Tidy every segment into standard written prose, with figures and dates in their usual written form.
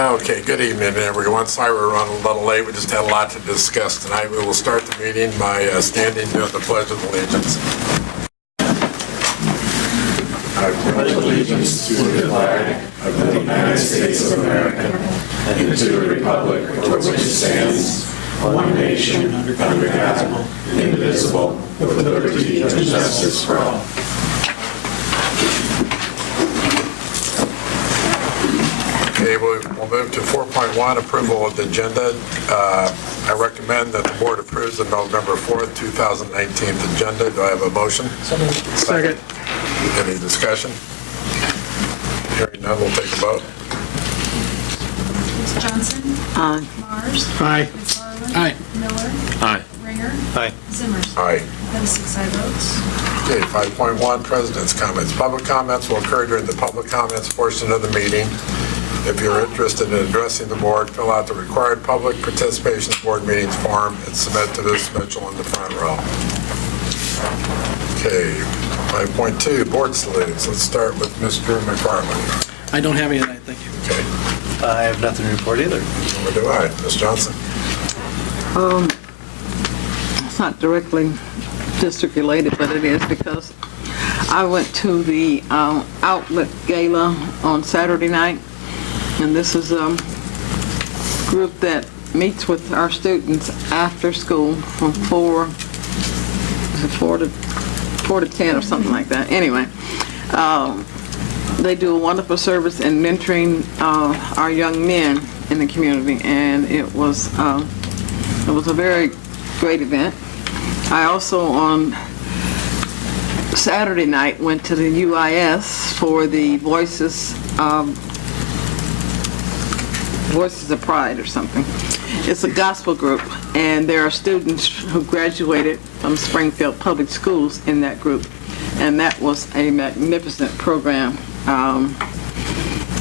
Okay, good evening, everyone. Sorry we're running a little late. We just had a lot to discuss tonight. We will start the meeting by standing doing the Pledge of Allegiance. I pledge allegiance to the flag of the United States of America and to the republic for which it stands, one nation, under God, indivisible, with liberty and justice for all. Okay, we'll move to 4.1, approval of the agenda. I recommend that the board approves the November 4th, 2019 agenda. Do I have a motion? Second. Any discussion? Hearing none, we'll take a vote. Ms. Johnson? Aye. Mars? Aye. McFarland? Aye. Miller? Aye. Ringer? Aye. Zimmers? Aye. That is 6 aye votes. Okay, 5.1, President's comments. Public comments will occur during the public comments portion of the meeting. If you're interested in addressing the board, fill out the required public participation board meetings form and submit to this Mitchell in the front row. Okay, 5.2, board salutes. Let's start with Mr. McFarland. I don't have any tonight, thank you. Okay, I have nothing to report either. what do I? Ms. Johnson? It's not directly district related, but it is because I went to the outlet gala on Saturday night, and this is a group that meets with our students after school from 4 to 10 or something like that. Anyway, they do a wonderful service in mentoring our young men in the community, and it was a very great event. I also on Saturday night went to the UIS for the Voices of Pride or something. It's a gospel group, and there are students who graduated from Springfield Public Schools in that group, and that was a magnificent program.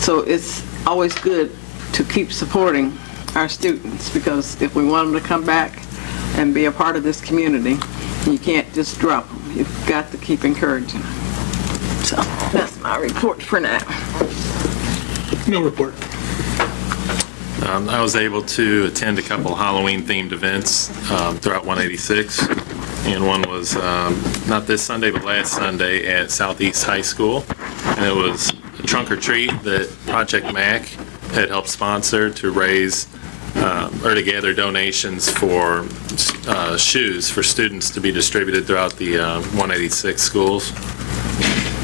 So it's always good to keep supporting our students, because if we want them to come back and be a part of this community, you can't just drop them. You've got to keep encouraging them. So that's my report for now. No report. I was able to attend a couple Halloween-themed events throughout 186, and one was not this Sunday, but last Sunday at Southeast High School, and it was a trunk or treat that Project MAC had helped sponsor to raise or to gather donations for shoes for students to be distributed throughout the 186 schools.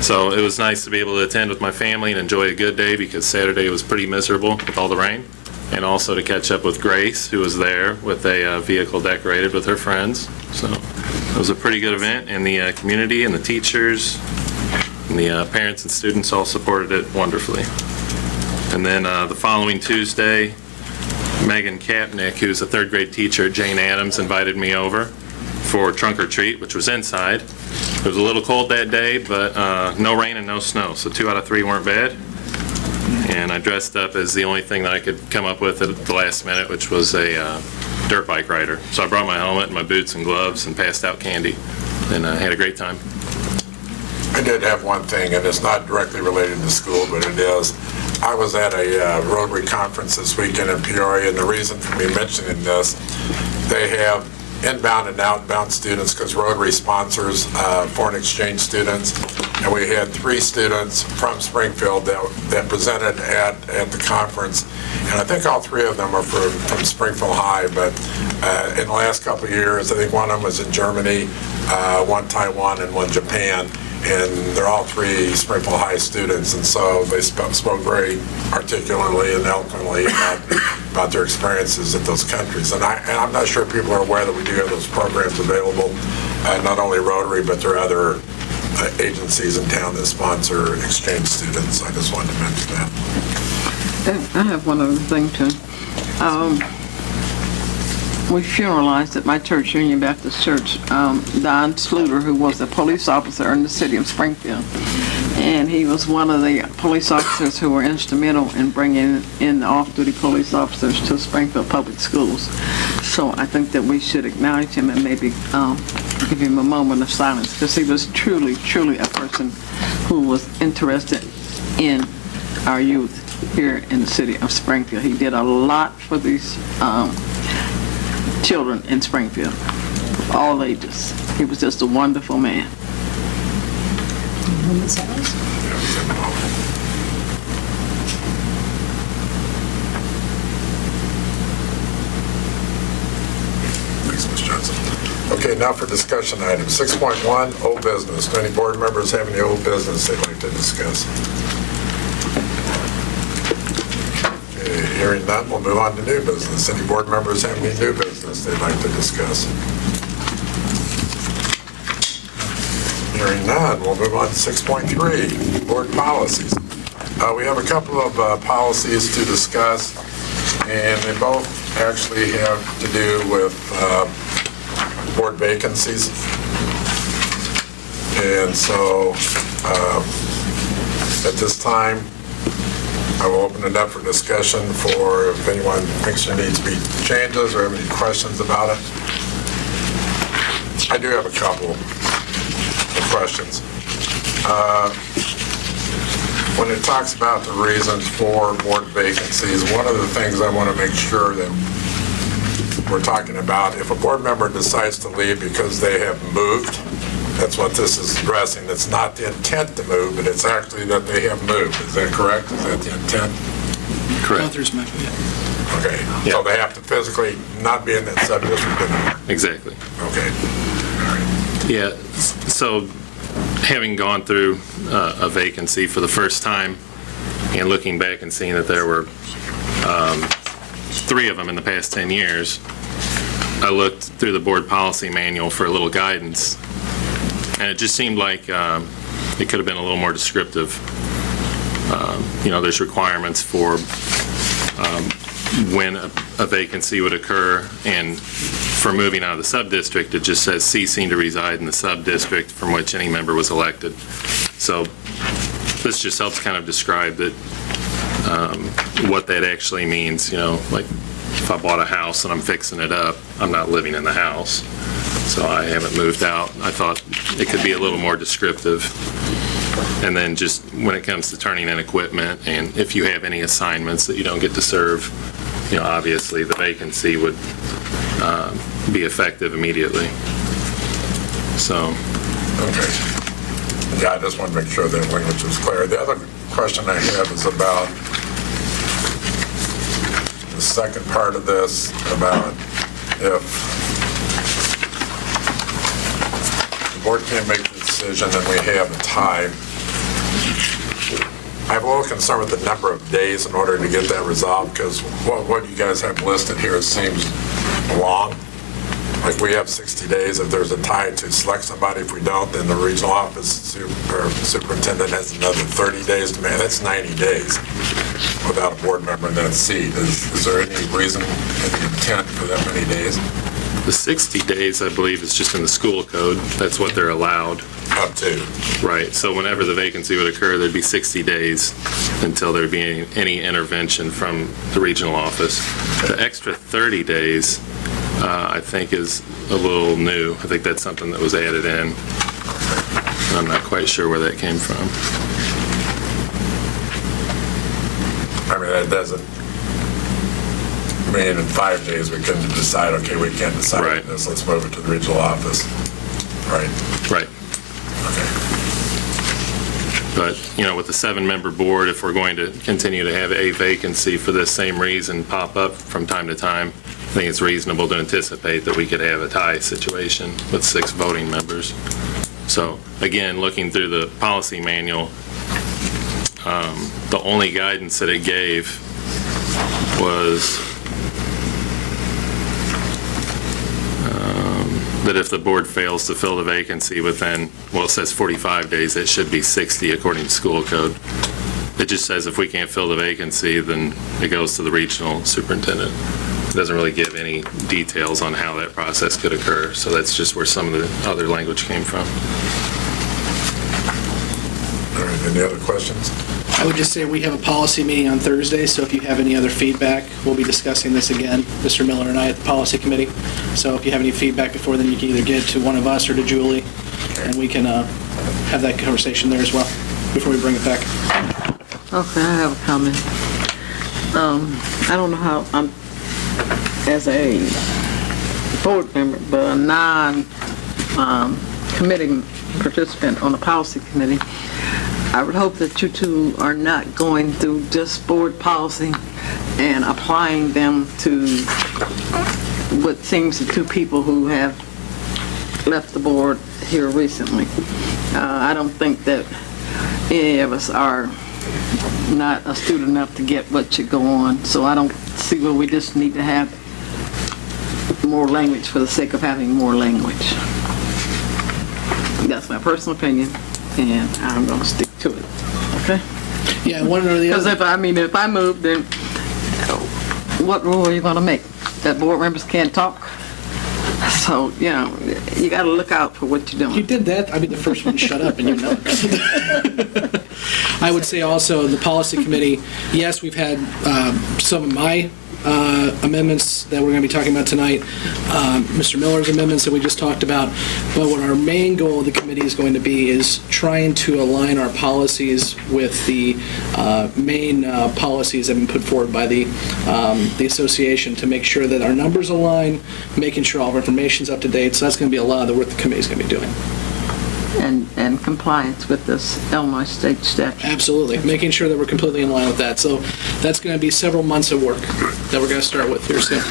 So it was nice to be able to attend with my family and enjoy a good day, because Saturday was pretty miserable with all the rain. And also to catch up with Grace, who was there with a vehicle decorated with her friends. So it was a pretty good event, and the community and the teachers and the parents and students all supported it wonderfully. And then the following Tuesday, Megan Kapnick, who's a third grade teacher at Jane Addams, invited me over for trunk or treat, which was inside. It was a little cold that day, but no rain and no snow, so 2 out of 3 weren't bad. And I dressed up as the only thing that I could come up with at the last minute, which was a dirt bike rider. So I brought my helmet and my boots and gloves and passed out candy, and I had a great time. I did have one thing, and it's not directly related to school, but it is. I was at a Rotary conference this weekend in Peoria, and the reason for me mentioning this, they have inbound and outbound students, because Rotary sponsors foreign exchange students, and we had 3 students from Springfield that presented at the conference, and I think all 3 of them are from Springfield High, but in the last couple of years, I think one of them was in Germany, one Taiwan, and one Japan, and they're all 3 Springfield High students, and so they spoke very articulately and eloquently about their experiences at those countries. And I'm not sure people are aware that we do have those programs available, not only Rotary, but there are other agencies in town that sponsor exchange students. I just wanted to mention that. I have one other thing too. We funeralized at my church, Union Baptist Church, Don Sluter, who was a police officer in the city of Springfield. And he was one of the police officers who were instrumental in bringing in the off-duty police officers to Springfield Public Schools. So I think that we should acknowledge him and maybe give him a moment of silence, because he was truly, truly a person who was interested in our youth here in the city of Springfield. He did a lot for these children in Springfield, all ages. He was just a wonderful man. Women's house. Thanks, Ms. Johnson. Okay, now for discussion items. 6.1, old business. Do any board members have any old business they'd like to discuss? Okay, hearing none, we'll move on to new business. Any board members have any new business they'd like to discuss? Hearing none, we'll move on to 6.3, board policies. We have a couple of policies to discuss, and they both actually have to do with board vacancies. And so at this time, I will open it up for discussion for if anyone thinks there needs to be changes or have any questions about it. I do have a couple of questions. When it talks about the reasons for board vacancies, one of the things I want to make sure that we're talking about, if a board member decides to leave because they have moved, that's what this is addressing. It's not the intent to move, but it's actually that they have moved. Is that correct? Is that the intent? Correct. Author's mentioned, yeah. Okay. Yeah. So they have to physically not be in that sub-district anymore? Exactly. Okay. All right. Yeah, so having gone through a vacancy for the first time and looking back and seeing that there were 3 of them in the past 10 years, I looked through the board policy manual for a little guidance, and it just seemed like it could have been a little more descriptive. There's requirements for when a vacancy would occur, and for moving out of the sub-district, it just says ceasing to reside in the sub-district from which any member was elected. So this just helps kind of describe that, what that actually means. Like if I bought a house and I'm fixing it up, I'm not living in the house, so I haven't moved out. I thought it could be a little more descriptive. And then just when it comes to turning in equipment, and if you have any assignments that you don't get to serve, obviously the vacancy would be effective immediately. So. Okay. Yeah, I just want to make sure that language was clear. The other question I have is about the second part of this, about if the board can't make the decision and we have a tie. I have a little concern with the number of days in order to get that resolved, because what you guys have listed here seems long. Like we have 60 days if there's a tie to select somebody. If we don't, then the regional office superintendent has another 30 days to make. That's 90 days without a board member in that seat. Is there any reason, any intent for that many days? The 60 days, I believe, is just in the school code. That's what they're allowed. Up to. Right. So whenever the vacancy would occur, there'd be 60 days until there'd be any intervention from the regional office. The extra 30 days, I think, is a little new. I think that's something that was added in. I'm not quite sure where that came from. I mean, that doesn't mean in 5 days we couldn't decide, okay, we can't decide Right. this, let's move it to the regional office. Right. Right. Okay. But, with the 7-member board, if we're going to continue to have a vacancy for this same reason pop up from time to time, I think it's reasonable to anticipate that we could have a tie situation with 6 voting members. So, again, looking through the policy manual, the only guidance that it gave was that if the board fails to fill the vacancy within, well, it says 45 days, it should be 60 according to school code. It just says if we can't fill the vacancy, then it goes to the regional superintendent. It doesn't really give any details on how that process could occur, so that's just where some of the other language came from. All right, any other questions? I would just say we have a policy meeting on Thursday, so if you have any other feedback, we'll be discussing this again, Mr. Miller and I at the policy committee. So if you have any feedback before then, you can either get it to one of us or to Julie, and we can have that conversation there as well before we bring it back. Okay, I have a comment. I don't know how, I'm, as a board member, but a non-committee participant on the policy committee, I would hope that you two are not going through just board policy and applying them to what seems to two people who have left the board here recently. I don't think that any of us are not astute enough to get what should go on, so I don't see where we just need to have more language for the sake of having more language. That's my personal opinion, and I'm going to stick to it, okay? Yeah, one or the Because other. if I move, then what rule are you going to make? That board members can't talk? So, you know, you got to look out for what you're You doing. did that, I'd be the first one to shut up, and you know it. I would say also, the policy committee, yes, we've had some of my amendments that we're going to be talking about tonight, Mr. Miller's amendments that we just talked about, but what our main goal of the committee is going to be is trying to align our policies with the main policies that have been put forward by the association to make sure that our numbers align, making sure all of our information's up to date. So that's going to be a lot of the work the committee's going to be doing. And compliance with this Illinois state statute. Absolutely, making sure that we're completely in line with that. So that's going to be several months of work that we're going to start with here soon.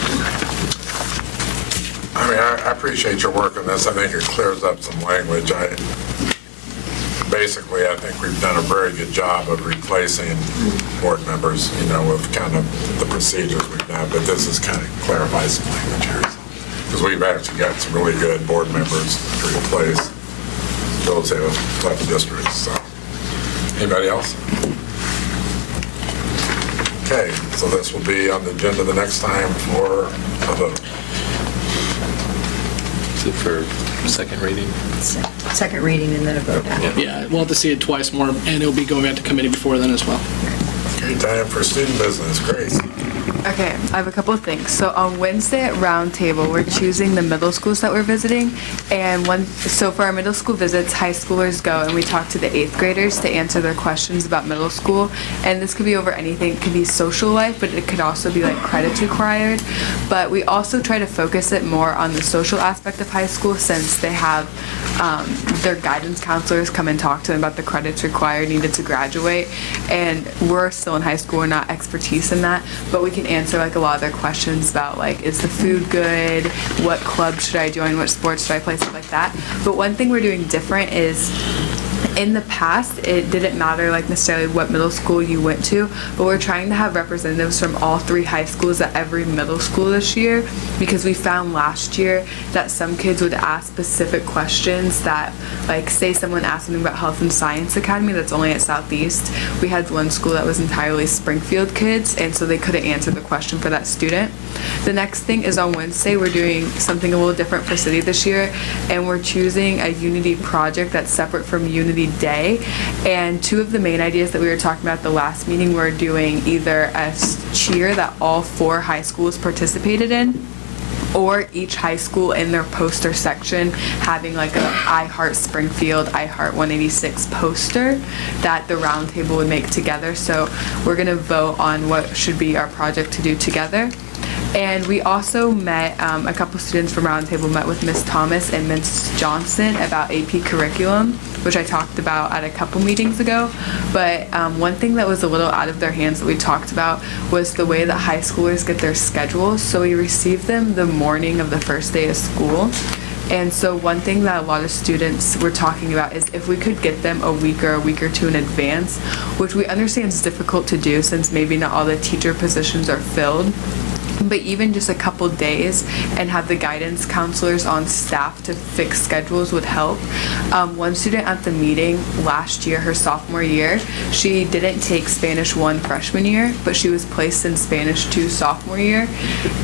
I mean, I appreciate your work on this. I think it clears up some language. Basically, I think we've done a very good job of replacing board members, you know, with kind of the procedures we've done, but this is kind of clarifies some language here. Because we've actually got some really good board members to replace those who have left districts, so. Anybody else? Okay, so this will be on the agenda the next time for a vote. Is it for second reading? Second reading and then a vote. Yeah, we'll have to see it twice more, and it'll be going back to committee before then as well. Okay, time for student business. Grace. Okay, I have a couple of things. So on Wednesday at Roundtable, we're choosing the middle schools that we're visiting. And so for our middle school visits, high schoolers go and we talk to the 8th graders to answer their questions about middle school. And this could be over anything. It could be social life, but it could also be like credits required. But we also try to focus it more on the social aspect of high school since they have their guidance counselors come and talk to them about the credits required needed to graduate. And we're still in high school, we're not expertise in that, but we can answer like a lot of their questions about like, is the food good? What club should I join? What sports should I play? Stuff like that. But one thing we're doing different is in the past, it didn't matter like necessarily what middle school you went to, but we're trying to have representatives from all 3 high schools at every middle school this year because we found last year that some kids would ask specific questions that, like, say someone asked something about Health and Science Academy that's only at Southeast. We had one school that was entirely Springfield kids, and so they couldn't answer the question for that student. The next thing is on Wednesday, we're doing something a little different for City this year, and we're choosing a Unity project that's separate from Unity Day. And 2 of the main ideas that we were talking about at the last meeting were doing either a cheer that all 4 high schools participated in, or each high school in their poster section having like a I Heart Springfield, I Heart 186 poster that the roundtable would make together. So we're gonna vote on what should be our project to do together. And we also met, a couple students from Roundtable met with Ms. Thomas and Ms. Johnson about AP curriculum, which I talked about at a couple meetings ago. But one thing that was a little out of their hands that we talked about was the way that high schoolers get their schedules. So we received them the morning of the first day of school. And so one thing that a lot of students were talking about is if we could get them a week or 2 in advance, which we understand is difficult to do since maybe not all the teacher positions are filled. But even just a couple days and have the guidance counselors on staff to fix schedules would help. One student at the meeting last year, her sophomore year, she didn't take Spanish 1 freshman year, but she was placed in Spanish 2 sophomore year.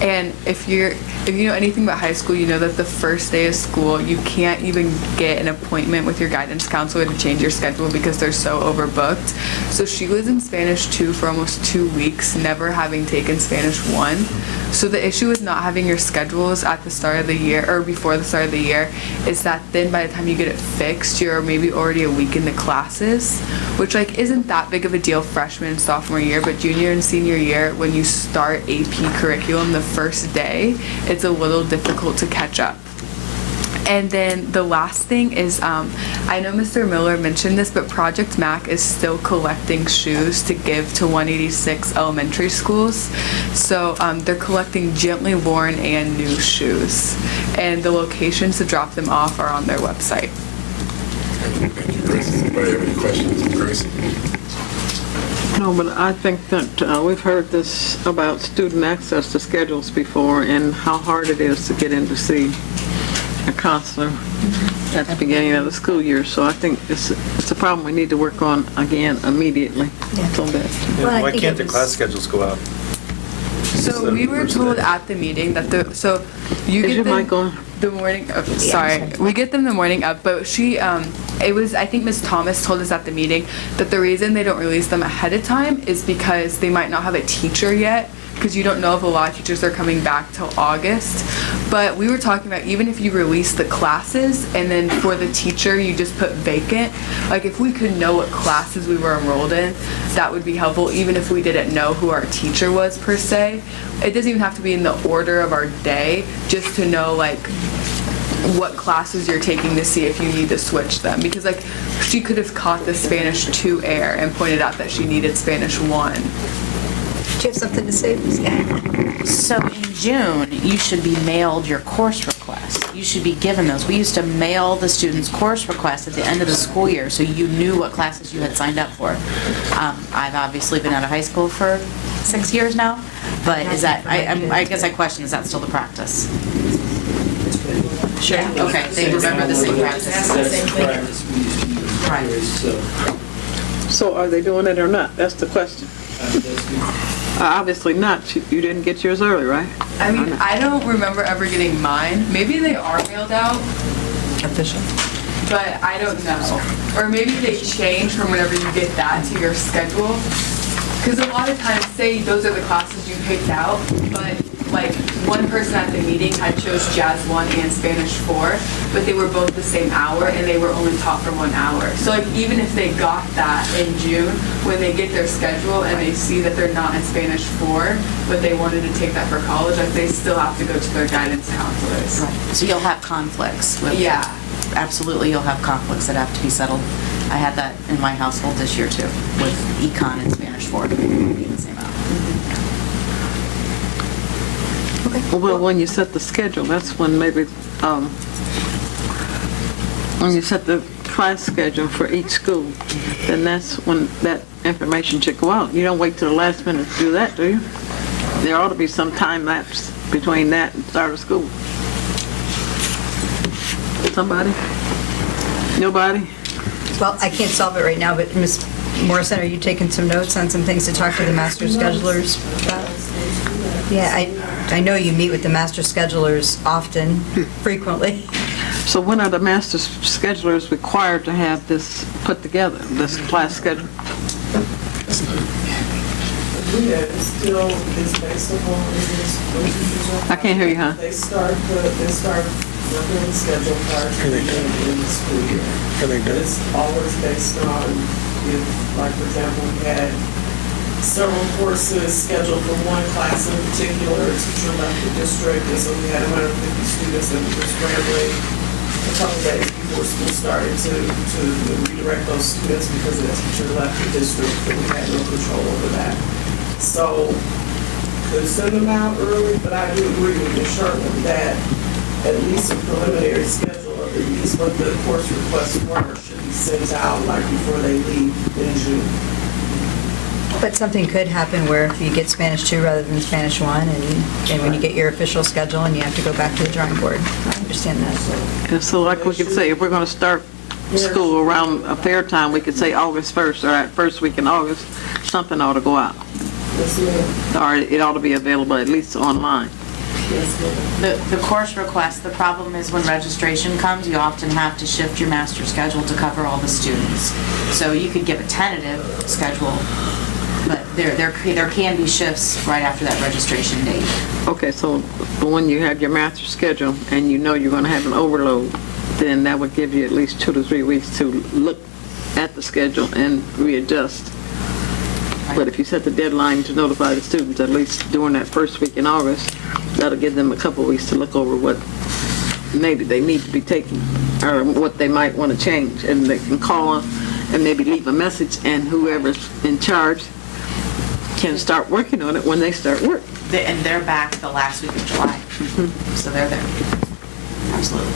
And if you know anything about high school, you know that the first day of school, you can't even get an appointment with your guidance counselor to change your schedule because they're so overbooked. So she was in Spanish 2 for almost 2 weeks, never having taken Spanish 1. So the issue with not having your schedules at the start of the year or before the start of the year is that then by the time you get it fixed, you're maybe already a week into classes, which like isn't that big of a deal freshman and sophomore year, but junior and senior year, when you start AP curriculum the first day, it's a little difficult to catch up. And then the last thing is, I know Mr. Miller mentioned this, but Project MAC is still collecting shoes to give to 186 elementary schools. So they're collecting gently worn and new shoes. And the locations to drop them off are on their website. Thank you, Grace. Does anybody have any questions of Grace? No, but I think that we've heard this about student access to schedules before and how hard it is to get in to see a counselor at the beginning of the school year. So I think it's a problem we need to work on again immediately. Yeah. So that, Well, I Why think can't it the was- class schedules go out? So we were told at the meeting that you is get your them mic on? the morning of, sorry, we get them the morning of, but I think Ms. Thomas told us at the meeting that the reason they don't release them ahead of time is because they might not have a teacher yet, because you don't know if a lot of teachers are coming back till August. But we were talking about even if you release the classes and then for the teacher you just put vacant, like if we could know what classes we were enrolled in, that would be helpful, even if we didn't know who our teacher was per se. It doesn't even have to be in the order of our day, just to know like what classes you're taking to see if you need to switch them. Because like she could have caught the Spanish 2 air and pointed out that she needed Spanish 1. Do you have something to say? Yeah. So in June, you should be mailed your course requests. You should be given those. We used to mail the students' course requests at the end of the school year, so you knew what classes you had signed up for. I've obviously been out of high school for 6 years now, but is that, I guess I question, is that still the practice? Sure. Okay, they remember the same practice. Right. so are they doing it or not? That's the question. Obviously not. You didn't get yours early, right? I mean, I don't remember ever getting mine. Maybe they are mailed out, Official. but I don't know. Or maybe they change from whenever you get that to your schedule. Because a lot of times, say those are the classes you picked out, but like one person at the meeting had chose Jazz 1 and Spanish 4, but they were both the same hour and they were only taught for 1 hour. So like even if they got that in June, when they get their schedule and they see that they're not in Spanish 4, but they wanted to take that for college, like they still have to go to their guidance counselors. Right. So you'll have conflicts with. Yeah. Absolutely, you'll have conflicts that have to be settled. I had that in my household this year too, with econ and Spanish 4 being the same hour. Well, when you set the schedule, that's when maybe, when you set the class schedule for each school, then that's when that information should go out. You don't wait till the last minute to do that, do you? There ought to be some time lapse between that and start of school. Somebody? Nobody? Well, I can't solve it right now, but Ms. Morrison, are you taking some notes on some things to talk to the master schedulers about? Yeah, I know you meet with the master schedulers often, frequently. So when are the master schedulers required to have this put together, this class schedule? Yeah, it's still, it's based upon, I can't hear you, huh? They start working the schedule prior to the beginning of the school year. It's always based on, if, like, for example, we had several courses scheduled for one class in particular, a teacher left the district, and so we had 150 students that were scrambling a couple days before school started to redirect those students because the teacher left the district, and we had no control over that. So, could send them out early, but I do agree with Ms. Sherman that at least a preliminary schedule of at least what the course requests were should be sent out like before they leave in June. But something could happen where if you get Spanish 2 rather than Spanish 1, and when you get your official schedule and you have to go back to the drawing board. I understand that. And so like we could say, if we're going to start school around a fair time, we could say August 1st or at first week in August, something ought to go out. Yes, ma'am. Or it ought to be available at least online. Yes, ma'am. The course request, the problem is when registration comes, you often have to shift your master schedule to cover all the students. So you could give a tentative schedule But there can be shifts right after that registration date. Okay, so when you have your master schedule and you know you're going to have an overload, then that would give you at least 2 to 3 weeks to look at the schedule and readjust. But if you set the deadline to notify the students at least during that first week in August, that'll give them a couple weeks to look over what maybe they need to be taking or what they might want to change. And they can call and maybe leave a message, and whoever's in charge can start working on it when they start work. And they're back the last week of July. So they're there. Absolutely.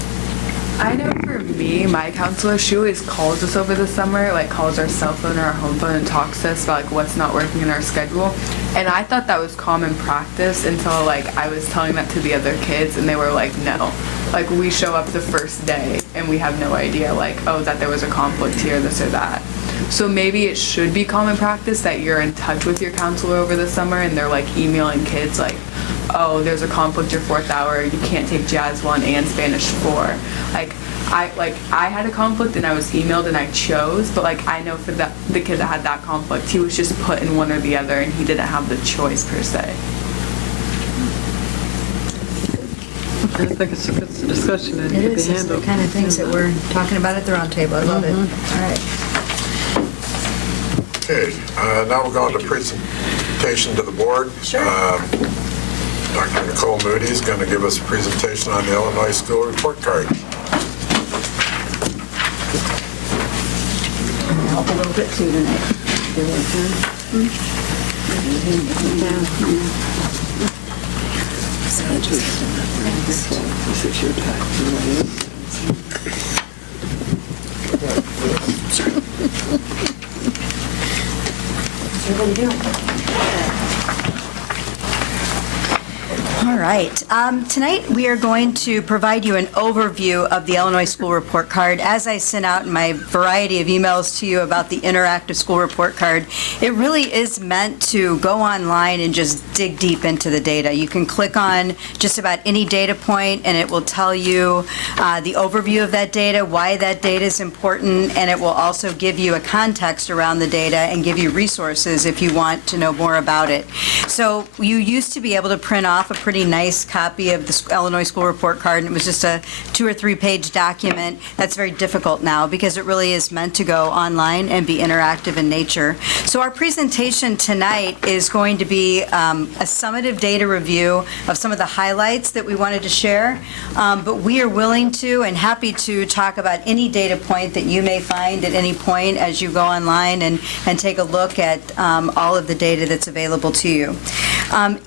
I know for me, my counselor, she always calls us over the summer, like calls our cell phone or our home phone and talks to us about like what's not working in our schedule. And I thought that was common practice until like I was telling that to the other kids and they were like, no. Like we show up the first day and we have no idea like, oh, that there was a conflict here, this or that. So maybe it should be common practice that you're in touch with your counselor over the summer and they're like emailing kids like, oh, there's a conflict your 4th hour, you can't take Jazz 1 and Spanish 4. I had a conflict and I was emailed and I chose, but like I know for the kid that had that conflict, he was just put in one or the other and he didn't have the choice per se. I think it's a good discussion and It it is, can be it's the handled. kind of things that we're talking about at the round table. I love it. All right. Okay, now we're going to presentation to the board. Sure. Dr. Nicole Moody is going to give us a presentation on the Illinois School Report Card. Help a little bit too tonight. All right. Tonight, we are going to provide you an overview of the Illinois School Report Card. As I sent out in my variety of emails to you about the interactive school report card, it really is meant to go online and just dig deep into the data. You can click on just about any data point, and it will tell you the overview of that data, why that data is important, and it will also give you a context around the data and give you resources if you want to know more about it. So you used to be able to print off a pretty nice copy of the Illinois School Report Card, and it was just a 2 or 3 page document. That's very difficult now because it really is meant to go online and be interactive in nature. So our presentation tonight is going to be a summative data review of some of the highlights that we wanted to share, but we are willing to and happy to talk about any data point that you may find at any point as you go online and take a look at all of the data that's available to you.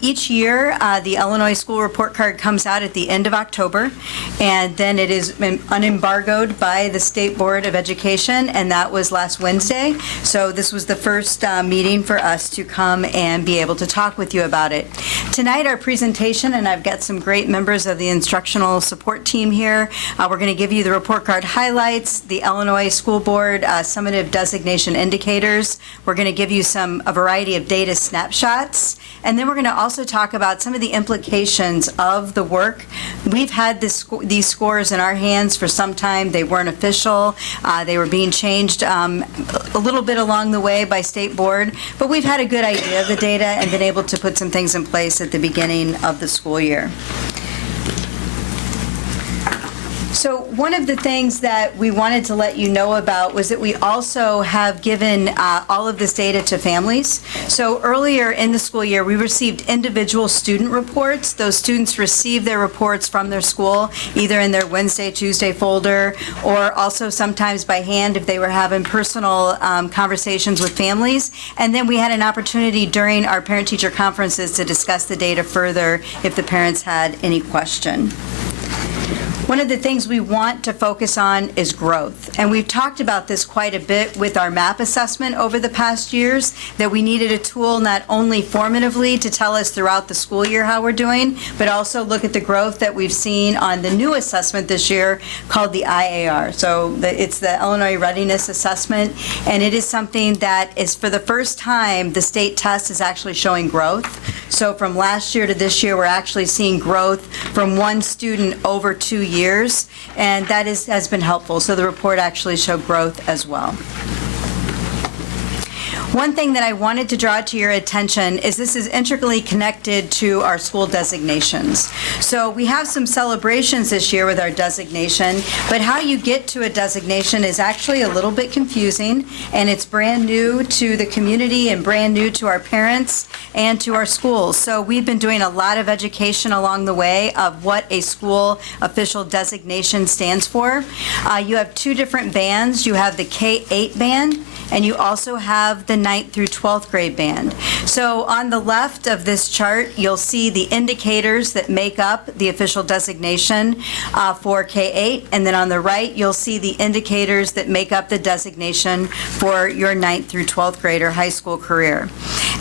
Each year, the Illinois School Report Card comes out at the end of October, and then it is unembargoed by the State Board of Education, and that was last Wednesday. So this was the first meeting for us to come and be able to talk with you about it. Tonight, our presentation, and I've got some great members of the instructional support team here. We're going to give you the report card highlights, the Illinois School Board summative designation indicators. We're going to give you a variety of data snapshots, and then we're going to also talk about some of the implications of the work. We've had these scores in our hands for some time. They weren't official. They were being changed a little bit along the way by State Board, but we've had a good idea of the data and been able to put some things in place at the beginning of the school year. So one of the things that we wanted to let you know about was that we also have given all of this data to families. So earlier in the school year, we received individual student reports. Those students received their reports from their school, either in their Wednesday, Tuesday folder, or also sometimes by hand if they were having personal conversations with families. And then we had an opportunity during our parent-teacher conferences to discuss the data further if the parents had any question. One of the things we want to focus on is growth. And we've talked about this quite a bit with our MAP assessment over the past years, that we needed a tool not only formatively to tell us throughout the school year how we're doing, but also look at the growth that we've seen on the new assessment this year called the IAR. So it's the Illinois Readiness Assessment, and it is something that is, for the first time, the state test is actually showing growth. So from last year to this year, we're actually seeing growth from one student over 2 years, and that has been helpful. So the report actually showed growth as well. One thing that I wanted to draw to your attention is this is integrally connected to our school designations. So we have some celebrations this year with our designation, but how you get to a designation is actually a little bit confusing, and it's brand new to the community and brand new to our parents and to our schools. So we've been doing a lot of education along the way of what a school official designation stands for. You have two different bands. You have the K-8 band, and you also have the 9th through 12th grade band. So on the left of this chart, you'll see the indicators that make up the official designation for K-8, and then on the right, you'll see the indicators that make up the designation for your 9th through 12th grade or high school career.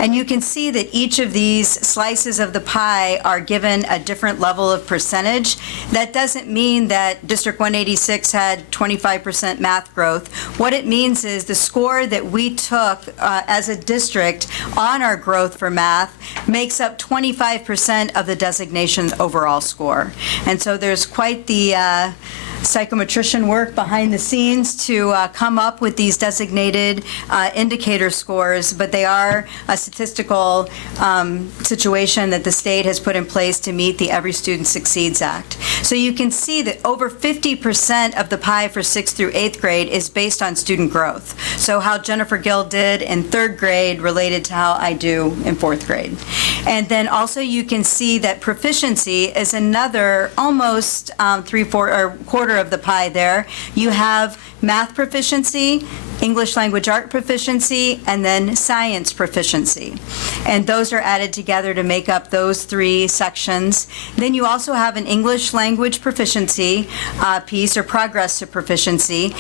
And you can see that each of these slices of the pie are given a different level of percentage. That doesn't mean that District 186 had 25% math growth. What it means is the score that we took as a district on our growth for math makes up 25% of the designation's overall score. And so there's quite the psychometrician work behind the scenes to come up with these designated indicator scores, but they are a statistical situation that the state has put in place to meet the Every Student Succeeds Act. So you can see that over 50% of the pie for 6th through 8th grade is based on student growth. So how Jennifer Gill did in 3rd grade related to how I do in 4th grade. And then also you can see that proficiency is another almost quarter of the pie there. You have math proficiency, English language art proficiency, and then science proficiency. And those are added together to make up those three sections. Then you also have an English language proficiency piece, or progress to proficiency.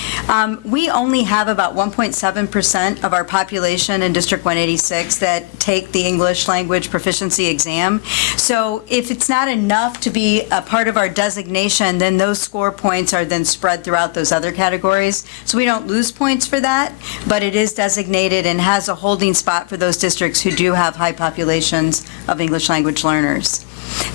We only have about 1.7% of our population in District 186 that take the English language proficiency exam. So if it's not enough to be a part of our designation, then those score points are then spread throughout those other categories. So we don't lose points for that, but it is designated and has a holding spot for those districts who do have high populations of English language learners.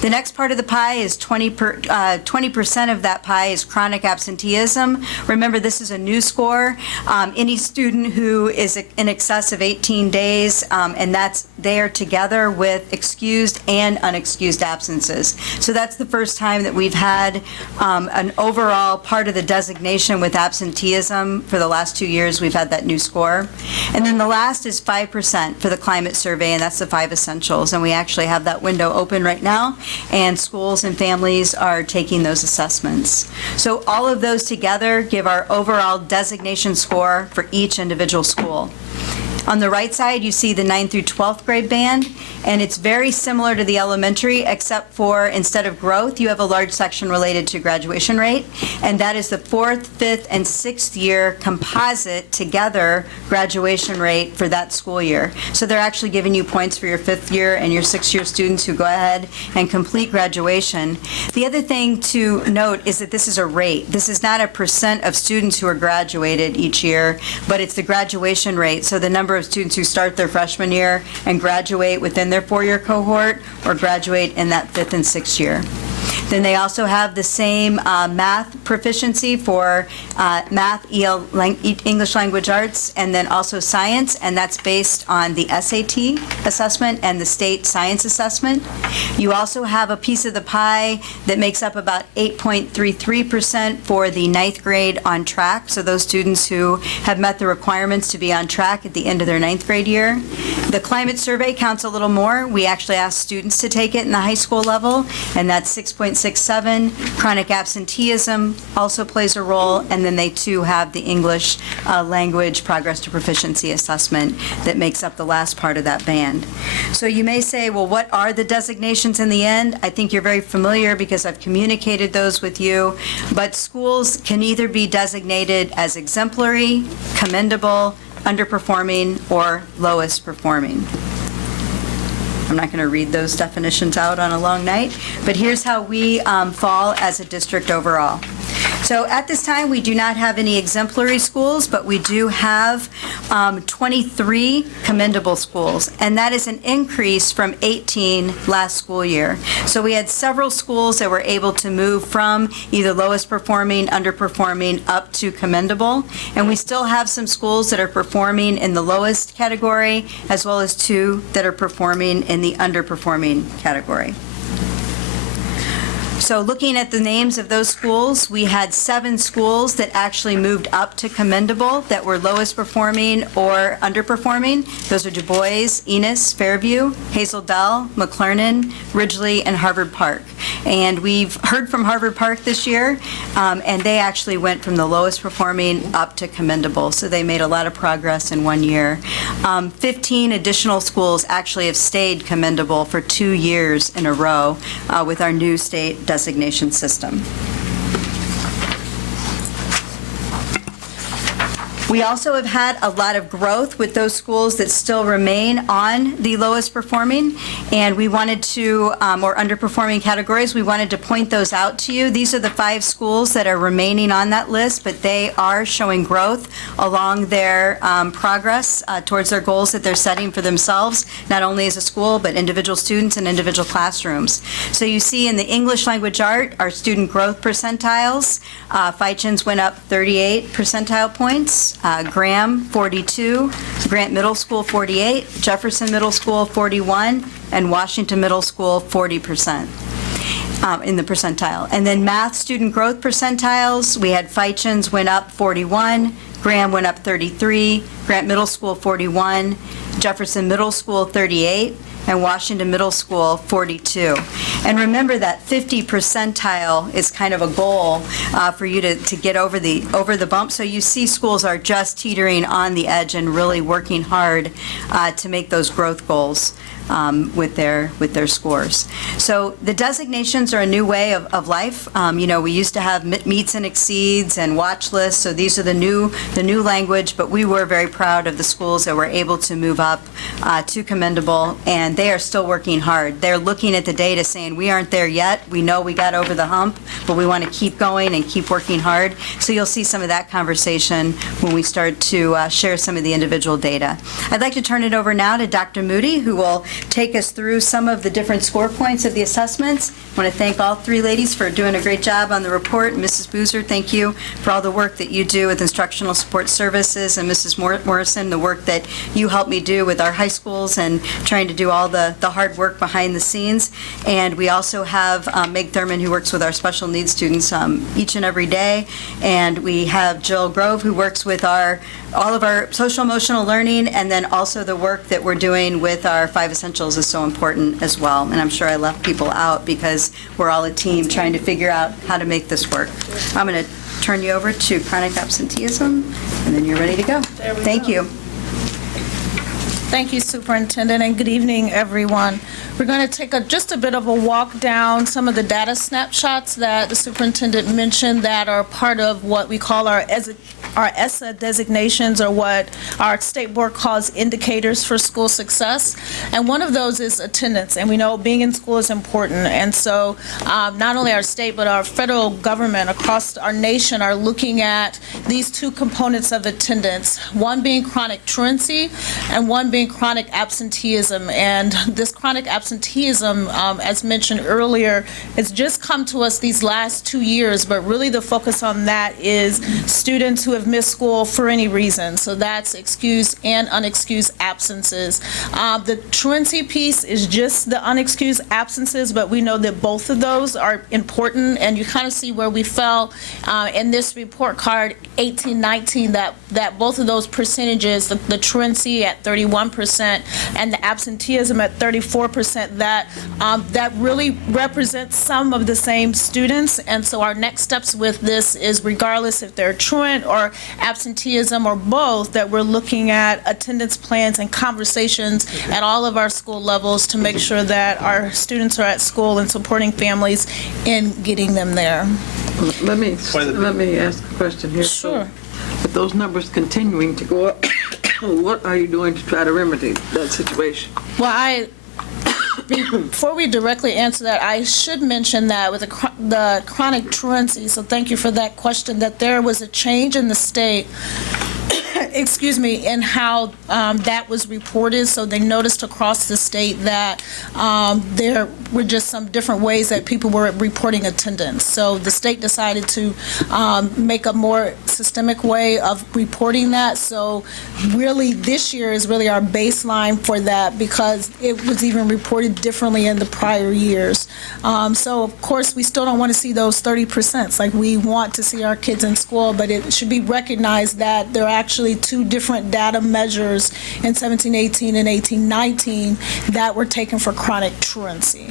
The next part of the pie is 20% of that pie is chronic absenteeism. Remember, this is a new score. Any student who is in excess of 18 days, and that's there together with excused and unexcused absences. So that's the first time that we've had an overall part of the designation with absenteeism. For the last 2 years, we've had that new score. And then the last is 5% for the climate survey, and that's the 5 essentials. And we actually have that window open right now, and schools and families are taking those assessments. So all of those together give our overall designation score for each individual school. On the right side, you see the 9th through 12th grade band, and it's very similar to the elementary, except for instead of growth, you have a large section related to graduation rate, and that is the 4th, 5th, and 6th year composite together graduation rate for that school year. So they're actually giving you points for your 5th year and your 6th year students who go ahead and complete graduation. The other thing to note is that this is a rate. This is not a percent of students who are graduated each year, but it's the graduation rate. So the number of students who start their freshman year and graduate within their 4-year cohort or graduate in that 5th and 6th year. Then they also have the same math proficiency for math, EL, English language arts, and then also science, and that's based on the SAT assessment and the state science assessment. You also have a piece of the pie that makes up about 8.33% for the 9th grade on track, so those students who have met the requirements to be on track at the end of their 9th grade year. The climate survey counts a little more. We actually ask students to take it in the high school level, and that's 6.67. Chronic absenteeism also plays a role, and then they too have the English language progress to proficiency assessment that makes up the last part of that band. So you may say, well, what are the designations in the end? I think you're very familiar because I've communicated those with you, but schools can either be designated as exemplary, commendable, underperforming, or lowest performing. I'm not going to read those definitions out on a long night, but here's how we fall as a district overall. So So at this time, we do not have any exemplary schools, but we do have 23 commendable schools, and that is an increase from 18 last school year. So we had several schools that were able to move from either lowest performing, underperforming, up to commendable, and we still have some schools that are performing in the lowest category, as well as 2 that are performing in the underperforming category. So looking at the names of those schools, we had 7 schools that actually moved up to commendable that were lowest performing or underperforming. Those are Du Bois, Enos, Fairview, Hazel Dell, McLernan, Ridgely, and Harvard Park. And we've heard from Harvard Park this year, and they actually went from the lowest performing up to commendable. So they made a lot of progress in 1 year. 15 additional schools actually have stayed commendable for 2 years in a row with our new state designation system. We also have had a lot of growth with those schools that still remain on the lowest performing, and we wanted to, or underperforming categories, we wanted to point those out to you. These are the 5 schools that are remaining on that list, but they are showing growth along their progress towards their goals that they're setting for themselves, not only as a school, but individual students and individual classrooms. So you see in the English language art, our student growth percentiles, Feichen's went up 38 percentile points, Graham 42, Grant Middle School 48, Jefferson Middle School 41, and Washington Middle School 40%. In the percentile. And then math student growth percentiles, we had Feichen's went up 41, Graham went up 33, Grant Middle School 41, Jefferson Middle School 38, and Washington Middle School 42. And remember that 50 percentile is kind of a goal for you to get over the bump. So you see schools are just teetering on the edge and really working hard to make those growth goals with their scores. So the designations are a new way of life. We used to have meets and exceeds and watch lists, so these are the new language, but we were very proud of the schools that were able to move up to commendable, and they are still working hard. They're looking at the data saying, we aren't there yet, we know we got over the hump, but we want to keep going and keep working hard. So you'll see some of that conversation when we start to share some of the individual data. I'd like to turn it over now to Dr. Moody, who will take us through some of the different score points of the assessments. I want to thank all 3 ladies for doing a great job on the report. Mrs. Boozer, thank you for all the work that you do with Instructional Support Services, and Mrs. Morrison, the work that you help me do with our high schools and trying to do all the hard work behind the scenes. And we also have Meg Thurman, who works with our special needs students each and every day. And we have Jill Grove, who works with all of our social emotional learning, and then also the work that we're doing with our 5 essentials is so important as well. And I'm sure I left people out because we're all a team trying to figure out how to make this work. I'm going to turn you over to chronic absenteeism, and then you're ready to go. Thank you. Thank you, Superintendent, and good evening, everyone. We're going to take just a bit of a walk down some of the data snapshots that the superintendent mentioned that are part of what we call our ESSA designations, or what our state board calls indicators for school success. And one of those is attendance. And we know being in school is important. And so not only our state, but our federal government across our nation are looking at these 2 components of attendance, one being chronic truancy and one being chronic absenteeism. And this chronic absenteeism, as mentioned earlier, has just come to us these last 2 years, but really the focus on that is students who have missed school for any reason. So that's excused and unexcused absences. The truancy piece is just the unexcused absences, but we know that both of those are important, and you kind of see where we fell in this report card 18-19, that both of those percentages, the truancy at 31% and the absenteeism at 34%, that really represents some of the same students. And so our next steps with this is, regardless if they're truant or absenteeism or both, that we're looking at attendance plans and conversations at all of our school levels to make sure that our students are at school and supporting families in getting them there. Let me ask a question here. Sure. So, with those numbers continuing to go up, what are you doing to try to remedy that situation? Well, Before we directly answer that, I should mention that with the chronic truancy, so thank you for that question, that there was a change in the state, excuse me, in how that was reported. So they noticed across the state that there were just some different ways that people were reporting attendance. So the state decided to make a more systemic way of reporting that. So really, this year is really our baseline for that because it was even reported differently in the prior years. So of course, we still don't want to see those 30%. Like we want to see our kids in school, but it should be recognized that there are actually two different data measures in 17-18 and 18-19 that were taken for chronic truancy.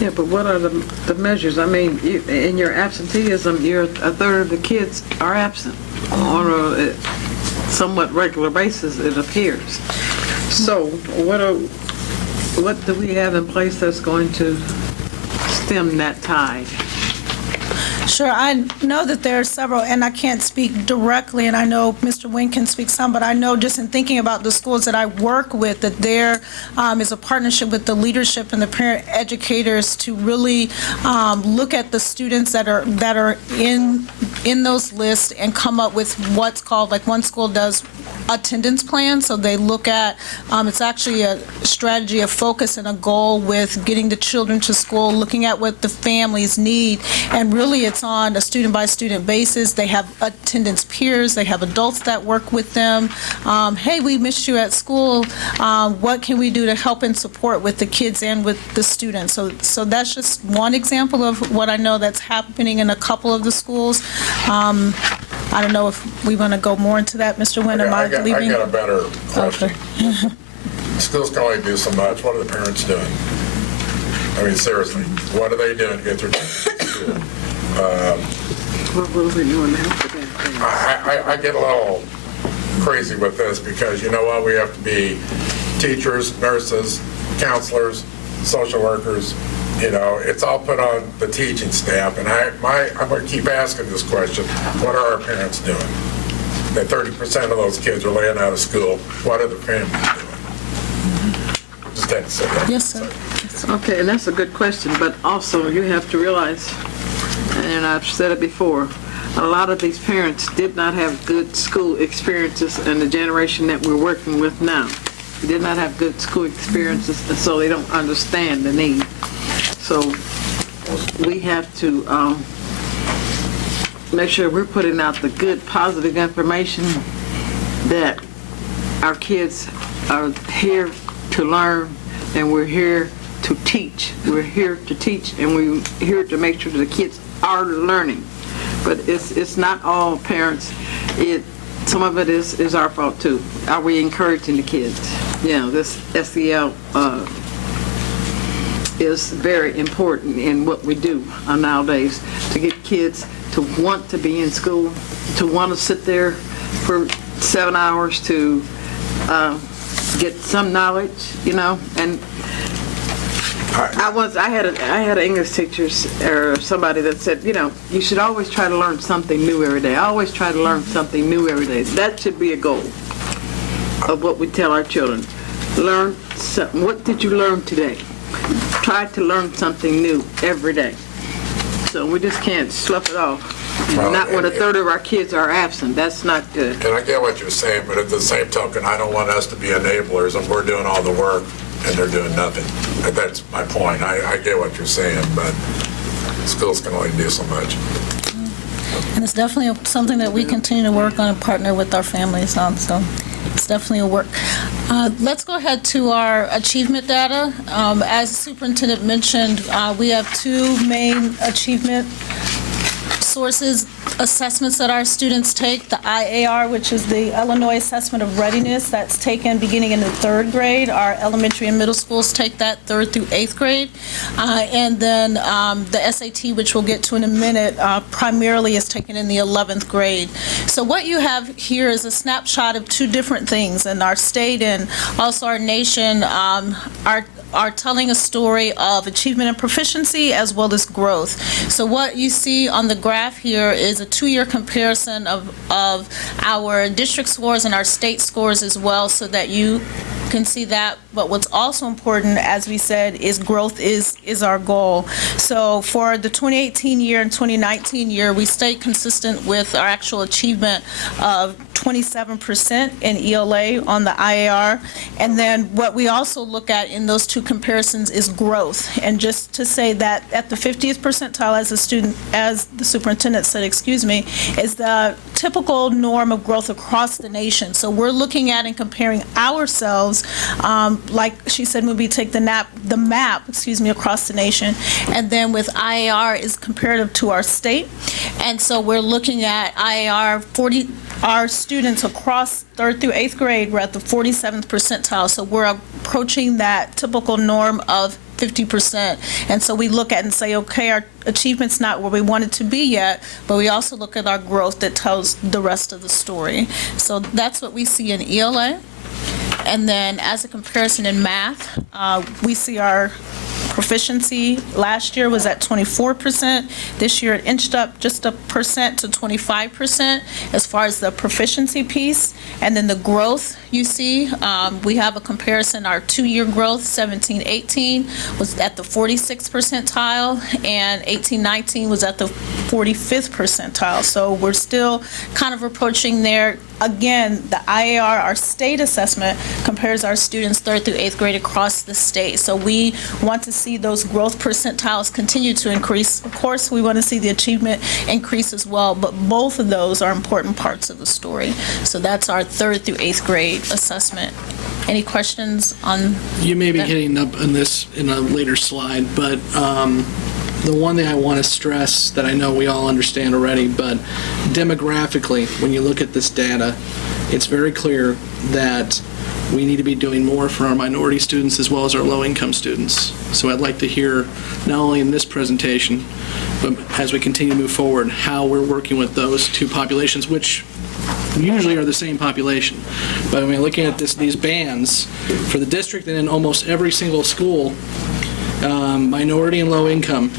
Yeah, but what are the measures? I mean, in your absenteeism, a third of the kids are absent on a somewhat regular basis, it appears. So what do we have in place that's going to stem that tide? Sure, I know that there are several, and I can't speak directly, and I know Mr. Wing can speak some, but I know just in thinking about the schools that I work with, that there is a partnership with the leadership and the parent educators to really look at the students that are in those lists and come up with what's called, like one school does attendance plan, so they look at, it's actually a strategy, a focus, and a goal with getting the children to school, looking at what the families need, and really it's on a student-by-student basis. They have attendance peers, they have adults that work with them. Hey, we missed you at school. What can we do to help and support with the kids and with the students? So that's just one example of what I know that's happening in a couple of the schools. I don't know if we want to go more into that, Mr. Wynn. Am I leaving? I got a better question. Okay. Schools can only do so much. What are the parents doing? I mean, seriously, what are they doing to get their kids to school? What are we doing now? I get a little crazy with this because you know what? We have to be teachers, nurses, counselors, social workers. You know, it's all put on the teaching staff. And I'm going to keep asking this question. What are our parents doing? That 30% of those kids are laying out of school. What are the families doing? Just had to say that. Yes, sir. Okay, and that's a good question, but also you have to realize, and I've said it before, a lot of these parents did not have good school experiences in the generation that we're working with now. They did not have good school experiences, and so they don't understand the need. So we have to make sure we're putting out the good, positive information that our kids are here to learn, and we're here to teach. We're here to teach, and we're here to make sure that the kids are learning. But it's not all parents. Some of it is our fault too. Are we encouraging the kids? You know, this SEL is very important in what we do nowadays to get kids to want to be in school, to want to sit there for 7 hours to get some knowledge, you know. And I had an English teacher or somebody that said, you know, you should always try to learn something new every day. Always try to learn something new every day. That should be a goal of what we tell our children. Learn something. What did you learn today? Try to learn something new every day. So we just can't slough it off. Not when a third of our kids are absent. That's not good. And I get what you're saying, but at the same token, I don't want us to be enablers and we're doing all the work and they're doing nothing. That's my point. I get what you're saying, but schools can only do so much. And it's definitely something that we continue to work on and partner with our families on, so it's definitely a work. Let's go ahead to our achievement data. As the superintendent mentioned, we have two main achievement sources, assessments that our students take. The IAR, which is the Illinois Assessment of Readiness, that's taken beginning in the 3rd grade. Our elementary and middle schools take that 3rd through 8th grade. And then the SAT, which we'll get to in a minute, primarily is taken in the 11th grade. So what you have here is a snapshot of two different things in our state and also our nation. are telling a story of achievement and proficiency as well as growth. So what you see on the graph here is a 2-year comparison of our district scores and our state scores as well, so that you can see that. But what's also important, as we said, is growth is our goal. So for the 2018 year and 2019 year, we stayed consistent with our actual achievement of 27% in ELA on the IAR. And then what we also look at in those two comparisons is growth. And just to say that at the 50th percentile, as the superintendent said, is the typical norm of growth across the nation. So we're looking at and comparing ourselves, like she said, maybe take the map, across the nation. And then with IAR is comparative to our state. And so we're looking at IAR our students across 3rd through 8th grade, we're at the 47th percentile. So we're approaching that typical norm of 50%. And so we look at and say, okay, our achievement's not where we want it to be yet, but we also look at our growth that tells the rest of the story. So that's what we see in ELA. And then as a comparison in math, we see our proficiency last year was at 24%. This year it inched up just a percent to 25% as far as the proficiency piece. And then the growth you see, we have a comparison. Our 2-year growth, 17-18, was at the 46th percentile, and 18-19 was at the 45th percentile. So we're still kind of approaching there. Again, the IAR, our state assessment, compares our students 3rd through 8th grade across the state. So we want to see those growth percentiles continue to increase. Of course, we want to see the achievement increase as well, but both of those are important parts of the story. So that's our 3rd through 8th grade assessment. Any questions on You may be that? hitting up on this in a later slide, but the one thing I want to stress that I know we all understand already, but demographically, when you look at this data, it's very clear that we need to be doing more for our minority students as well as our low-income students. So I'd like to hear, not only in this presentation, but as we continue to move forward, how we're working with those two populations, which usually are the same population. But when we're looking at these bands for the district and in almost every single school, minority and low income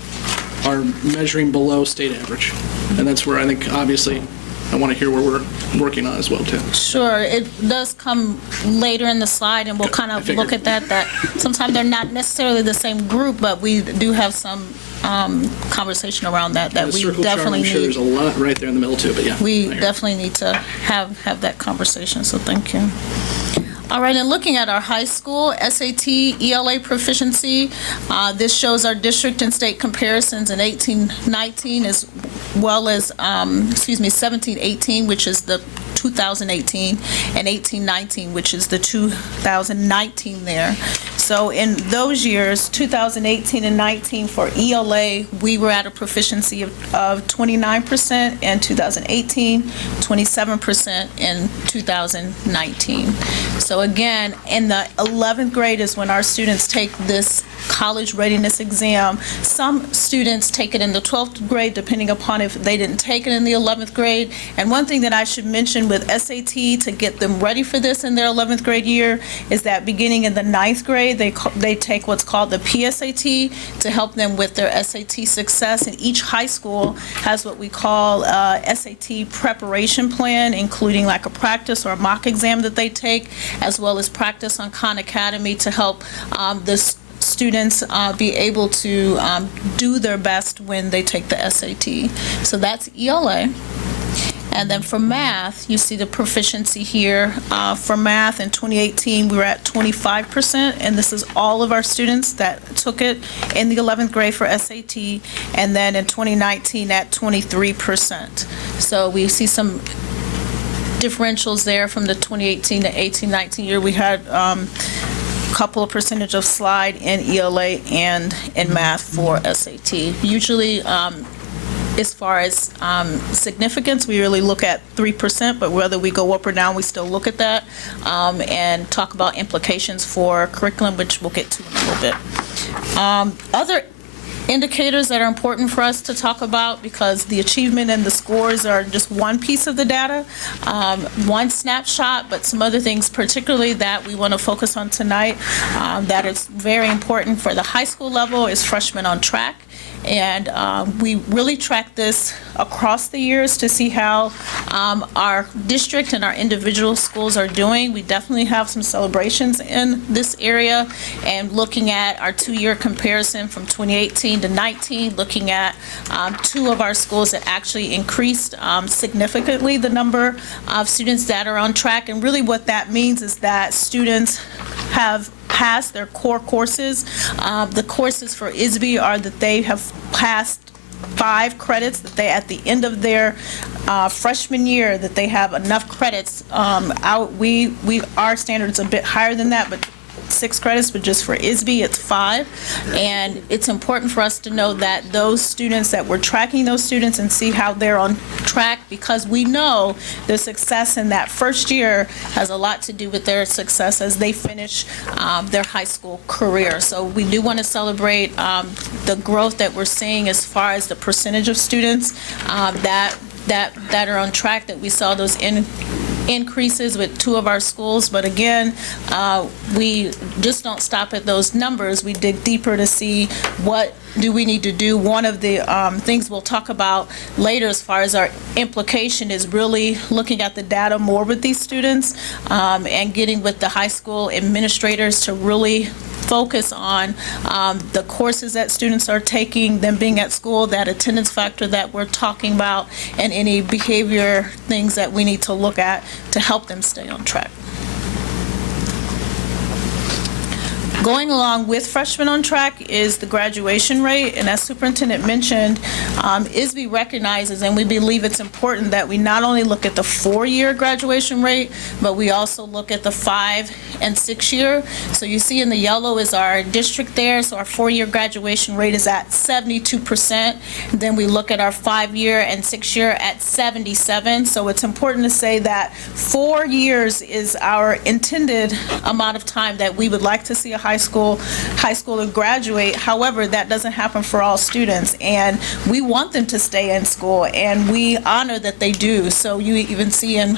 are measuring below state average. And that's where I think, obviously, I want to hear where we're working on as well, too. Sure, it does come later in the slide, and we'll kind of look at that sometimes they're not necessarily the same group, but we do have some conversation around that The we circle chart, definitely I'm sure there's a need. lot right there in the middle, too, but yeah. We I hear. definitely need to have that conversation, so thank you. All right, and looking at our high school SAT, ELA proficiency, this shows our district and state comparisons in 18-19 as well as, 17-18, which is the 2018, and 18-19, which is the 2019 there. So in those years, 2018 and 19 for ELA, we were at a proficiency of 29% in 2018, 27% in 2019. So again, in the 11th grade is when our students take this college readiness exam. Some students take it in the 12th grade, depending upon if they didn't take it in the 11th grade. And one thing that I should mention with SAT to get them ready for this in their 11th grade year is that beginning in the 9th grade, they take what's called the PSAT to help them with their SAT success. And each high school has what we call a SAT preparation plan, including like a practice or a mock exam that they take, as well as practice on Khan Academy to help the students be able to do their best when they take the SAT. So that's ELA. And then for math, you see the proficiency here. For math in 2018, we were at 25%, and this is all of our students that took it in the 11th grade for SAT, and then in 2019 at 23%. So we see some differentials there from the 2018 to 18-19 year. We had couple of percentage of slide in ELA and in math for SAT. Usually, as far as significance, we really look at 3%, but whether we go up or down, we still look at that and talk about implications for curriculum, which we'll get to in a little bit. Other indicators that are important for us to talk about because the achievement and the scores are just one piece of the data, one snapshot, but some other things particularly that we want to focus on tonight that is very important for the high school level is freshmen on track. And we really track this across the years to see how our district and our individual schools are doing. We definitely have some celebrations in this area, and looking at our two-year comparison from 2018 to 19, looking at two of our schools that actually increased significantly the number of students that are on track. And really what that means is that students have passed their core courses. The courses for ISB are that they have passed 5 credits, that they, at the end of their freshman year, that they have enough credits out. Our standard's a bit higher than that, but 6 credits, but just for ISB, it's 5. And it's important for us to know that those students, that we're tracking those students and see how they're on track, because we know their success in that first year has a lot to do with their success as they finish their high school career. So we do want to celebrate the growth that we're seeing as far as the percentage of students that are on track, that we saw those increases with 2 of our schools. But again, we just don't stop at those numbers. We dig deeper to see what do we need to do. One of the things we'll talk about later as far as our implication is really looking at the data more with these students and getting with the high school administrators to really focus on the courses that students are taking, them being at school, that attendance factor that we're talking about, and any behavior things that we need to look at to help them stay on track. Going along with freshmen on track is the graduation rate, and as Superintendent mentioned, ISB recognizes, and we believe it's important that we not only look at the 4-year graduation rate, but we also look at the 5- and 6-year. So you see in the yellow is our district there, so our 4-year graduation rate is at 72%. Then we look at our 5-year and 6-year at 77%. So it's important to say that 4 years is our intended amount of time that we would like to see a high schooler graduate. However, that doesn't happen for all students, and we want them to stay in school, and we honor that they do. So you even see in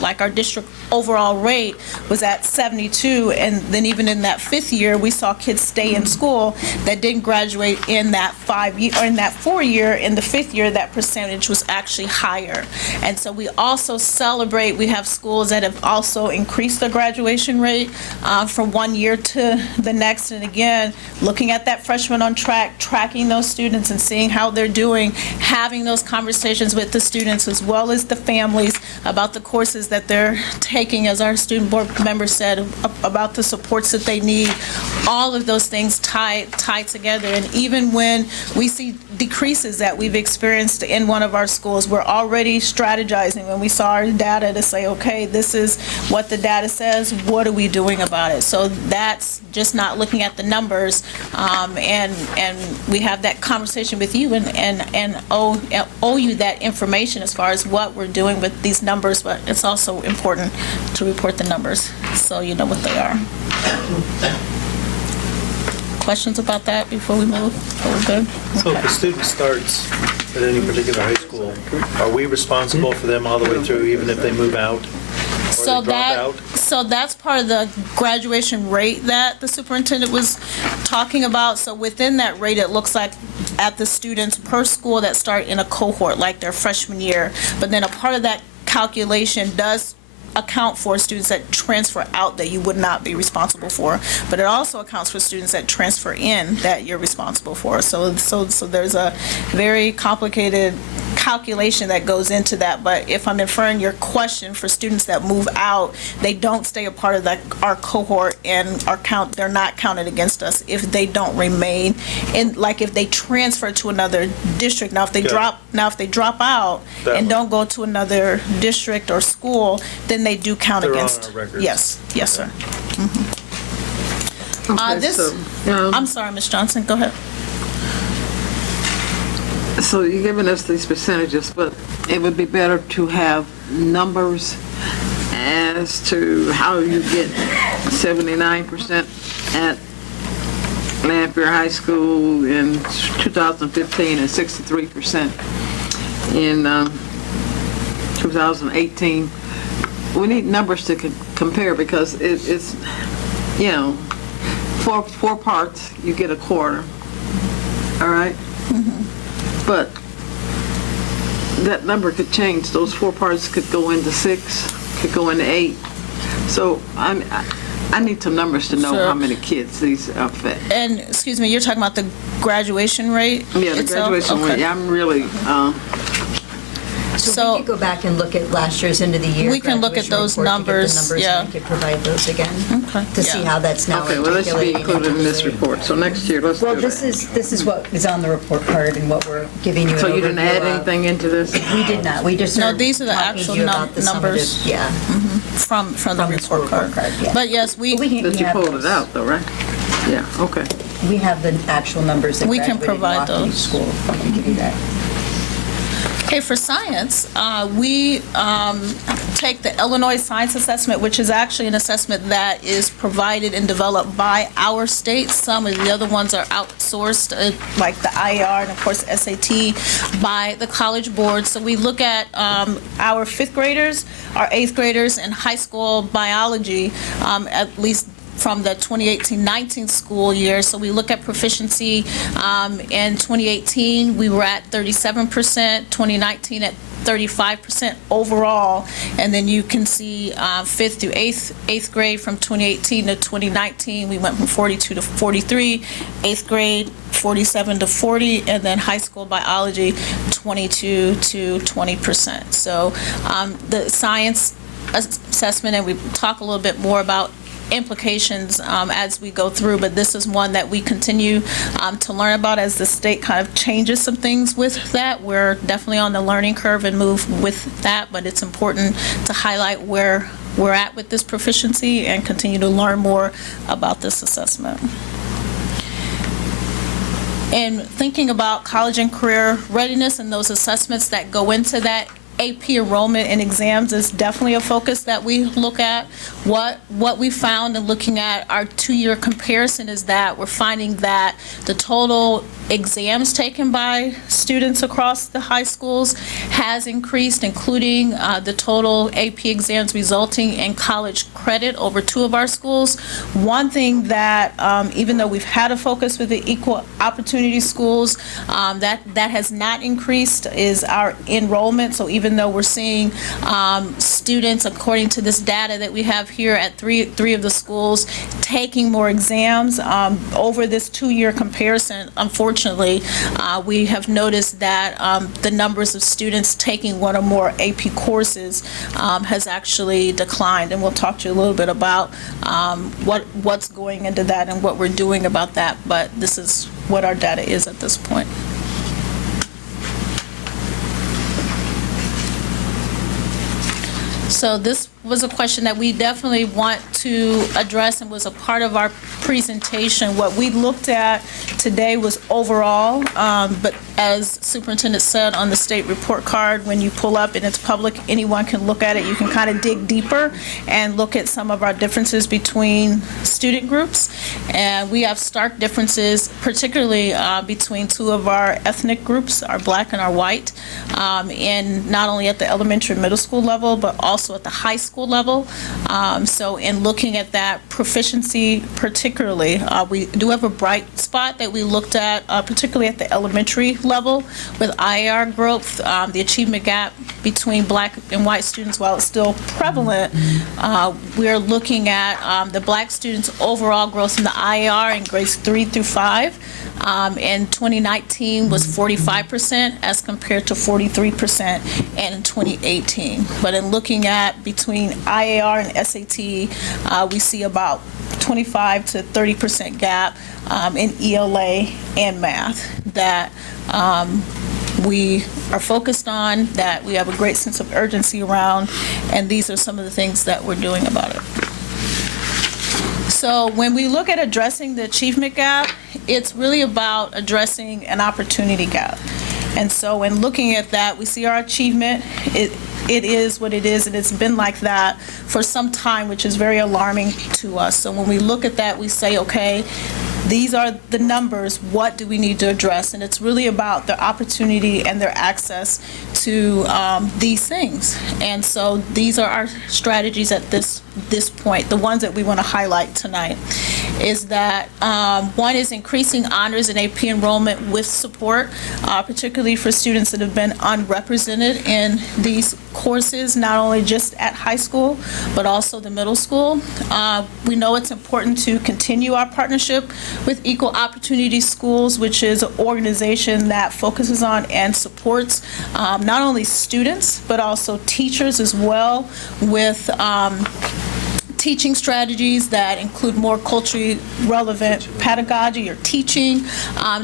like our district overall rate was at 72, and then even in that 5th year, we saw kids stay in school that didn't graduate in that 5-year or in that 4-year. In the 5th year, that percentage was actually higher. And so we also celebrate. We have schools that have also increased their graduation rate from 1 year to the next. And again, looking at that freshman on track, tracking those students and seeing how they're doing, having those conversations with the students as well as the families about the courses that they're taking, as our student board member said, about the supports that they need. All of those things tie together. And even when we see decreases that we've experienced in one of our schools, we're already strategizing when we saw our data to say, okay, this is what the data says, what are we doing about it? So that's just not looking at the numbers, and we have that conversation with you and owe you that information as far as what we're doing with these numbers, but it's also important to report the numbers so you know what they are. Questions about that before we move? Are we good? So if a student starts at any particular high school, are we responsible for them all the way through, even if they move out? So that's part of the graduation rate that the superintendent was talking about. So within that rate, it looks like at the students per school that start in a cohort, like their freshman year. But then a part of that calculation does account for students that transfer out that you would not be responsible for, but it also accounts for students that transfer in that you're responsible for. So there's a very complicated calculation that goes into that. But if I'm inferring your question, for students that move out, they don't stay a part of our cohort and they're not counted against us if they don't remain in, like if they transfer to another district. Now if they drop out and don't go to another district or school, then they do count against. On our records. Yes, sir. Okay, I'm sorry, Ms. Johnson, go ahead. So you're giving us these percentages, but it would be better to have numbers as to how you get 79% at Lanphier High School in 2015 and 63% in 2018. We need numbers to compare because it's, you know, four parts, you get a quarter, all right? But that number could change. Those 4 parts could go into 6, could go into 8. So I need some numbers to know Sure. how many kids these affect. And, excuse me, you're talking about the graduation rate Yeah, the itself? graduation Okay. rate, I'm really, So we could go back and look at last year's end of the year. We can look at graduation those report to get the numbers, yeah. And we could provide those again. Okay. To see Yeah. how that's now okay, well, this should be articulating included into in this the- report. So next year, let's do Well, that. this is what is on the report card and what we're giving you an So you didn't overview add of. anything into this? We did not. We just No, are these are the talking to actual you about the numbers. summative- Yeah. From the From the report report card, yeah. But yes, we But we That you have pulled those. it out though, right? Yeah, okay. We have the actual numbers that We can graduated provide off each those. school. We can give you that. Okay, for science, we take the Illinois Science Assessment, which is actually an assessment that is provided and developed by our state. Some of the other ones are outsourced, like the IER and, of course, SAT, by the College Board. So we look at our 5th graders, our 8th graders, and high school biology, at least from the 2018-19 school year. So we look at proficiency. In 2018, we were at 37%, 2019 at 35% overall. And then you can see 5th through 8th grade from 2018 to 2019, we went from 42 to 43, 8th grade 47 to 40, and then high school biology 22 to 20%. So the science assessment, and we talk a little bit more about implications as we go through, but this is one that we continue to learn about as the state kind of changes some things with that. We're definitely on the learning curve and move with that, but it's important to highlight where we're at with this proficiency and continue to learn more about this assessment. And thinking about college and career readiness and those assessments that go into that, AP enrollment and exams is definitely a focus that we look at. What we found in looking at our 2-year comparison is that we're finding that the total exams taken by students across the high schools has increased, including the total AP exams resulting in college credit over 2 of our schools. One thing that, even though we've had a focus with the equal opportunity schools, that has not increased is our enrollment. So even though we're seeing students, according to this data that we have here at three of the schools, taking more exams over this 2-year comparison, unfortunately, we have noticed that the numbers of students taking 1 or more AP courses has actually declined, and we'll talk to you a little bit about what's going into that and what we're doing about that, but this is what our data is at this point. So this was a question that we definitely want to address and was a part of our presentation. What we looked at today was overall, but as Superintendent said on the state report card, when you pull up and it's public, anyone can look at it. You can kind of dig deeper and look at some of our differences between student groups. And we have stark differences, particularly between 2 of our ethnic groups, our black and our white, and not only at the elementary and middle school level, but also at the high school level. So in looking at that proficiency particularly, we do have a bright spot that we looked at, particularly at the elementary level with IAR growth. The achievement gap between black and white students, while it's still prevalent, we're looking at the black students' overall growth in the IAR in grades 3 through 5. In 2019 was 45% as compared to 43% in 2018. But in looking at between IAR and SAT, we see about 25 to 30% gap in ELA and math that we are focused on, that we have a great sense of urgency around, and these are some of the things that we're doing about it. So when we look at addressing the achievement gap, it's really about addressing an opportunity gap. And so in looking at that, we see our achievement, it is what it is, and it's been like that for some time, which is very alarming to us. So when we look at that, we say, okay, these are the numbers, what do we need to address? And it's really about their opportunity and their access to these things. And so these are our strategies at this point. The ones that we want to highlight tonight is that one is increasing honors and AP enrollment with support, particularly for students that have been unrepresented in these courses, not only just at high school, but also the middle school. We know it's important to continue our partnership with Equal Opportunity Schools, which is an organization that focuses on and supports not only students, but also teachers as well, with teaching strategies that include more culturally relevant pedagogy or teaching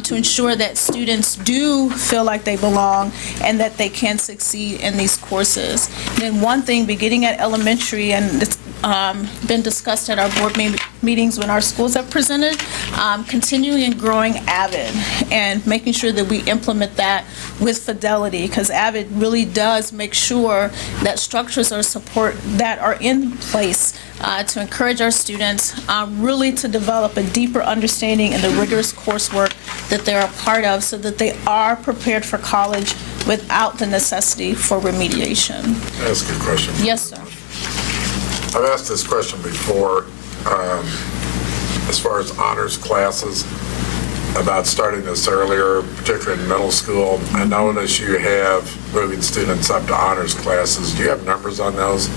to ensure that students do feel like they belong and that they can succeed in these courses. And then one thing, beginning at elementary, and it's been discussed at our board meetings when our schools have presented, continuing and growing AVID and making sure that we implement that with fidelity, because AVID really does make sure that structures or support that are in place to encourage our students really to develop a deeper understanding in the rigorous coursework that they're a part of so that they are prepared for college without the necessity for remediation. Can I ask a question? Yes, sir. I've asked this question before, as far as honors classes, about starting this earlier, particularly in middle school. I notice you have moving students up to honors classes. Do you have numbers on those?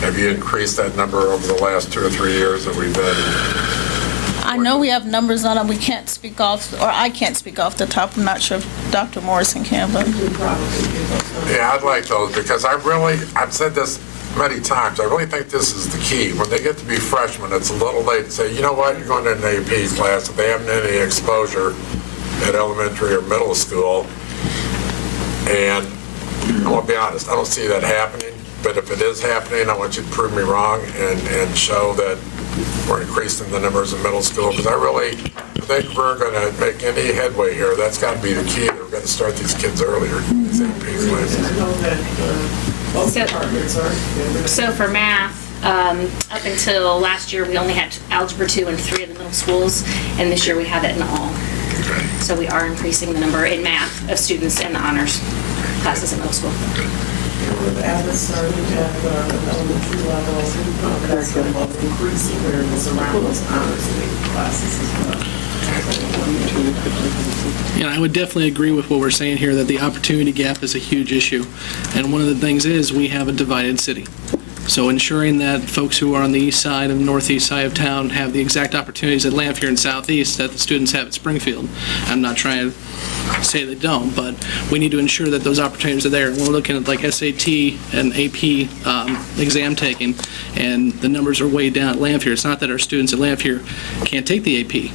Have you increased that number over the last 2 or 3 years that we've been? I know we have numbers on them. We can't speak off, or I can't speak off the top. I'm not sure if Dr. Morrison can, but. Yeah, I'd like those because I've said this many times, I really think this is the key. When they get to be freshmen, it's a little late to say, you know what, you're going to an AP class. If they haven't had any exposure at elementary or middle school, and I want to be honest, I don't see that happening, but if it is happening, I want you to prove me wrong and show that we're increasing the numbers in middle school, because I think we're going to make any headway here. That's got to be the key. We're going to start these kids earlier, these AP classes. So for math, up until last year, we only had Algebra 2 in 3 of the middle schools, and this year we have it in all. So we are increasing the number in math of students in the honors classes in middle school. With Avid starting at the elementary level, that's going to be increasing awareness around those honors classes as well. Yeah, I would definitely agree with what we're saying here, that the opportunity gap is a huge issue. And one of the things is we have a divided city. So ensuring that folks who are on the east side and northeast side of town have the exact opportunities at Lamphere and southeast that the students have at Springfield. I'm not trying to say they don't, but we need to ensure that those opportunities are there. When we're looking at like SAT and AP exam taking, and the numbers are way down at Lamphere, it's not that our students at Lamphere can't take the AP.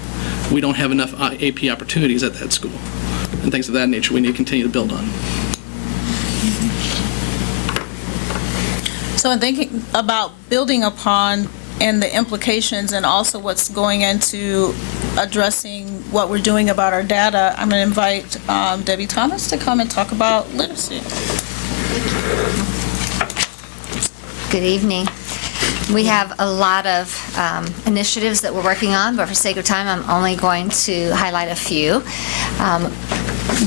We don't have enough AP opportunities at that school. And things of that nature we need to continue to build on. So in thinking about building upon and the implications and also what's going into addressing what we're doing about our data, I'm going to invite Debbie Thomas to come and talk about literacy. Good evening. We have a lot of initiatives that we're working on, but for sake of time, I'm only going to highlight a few.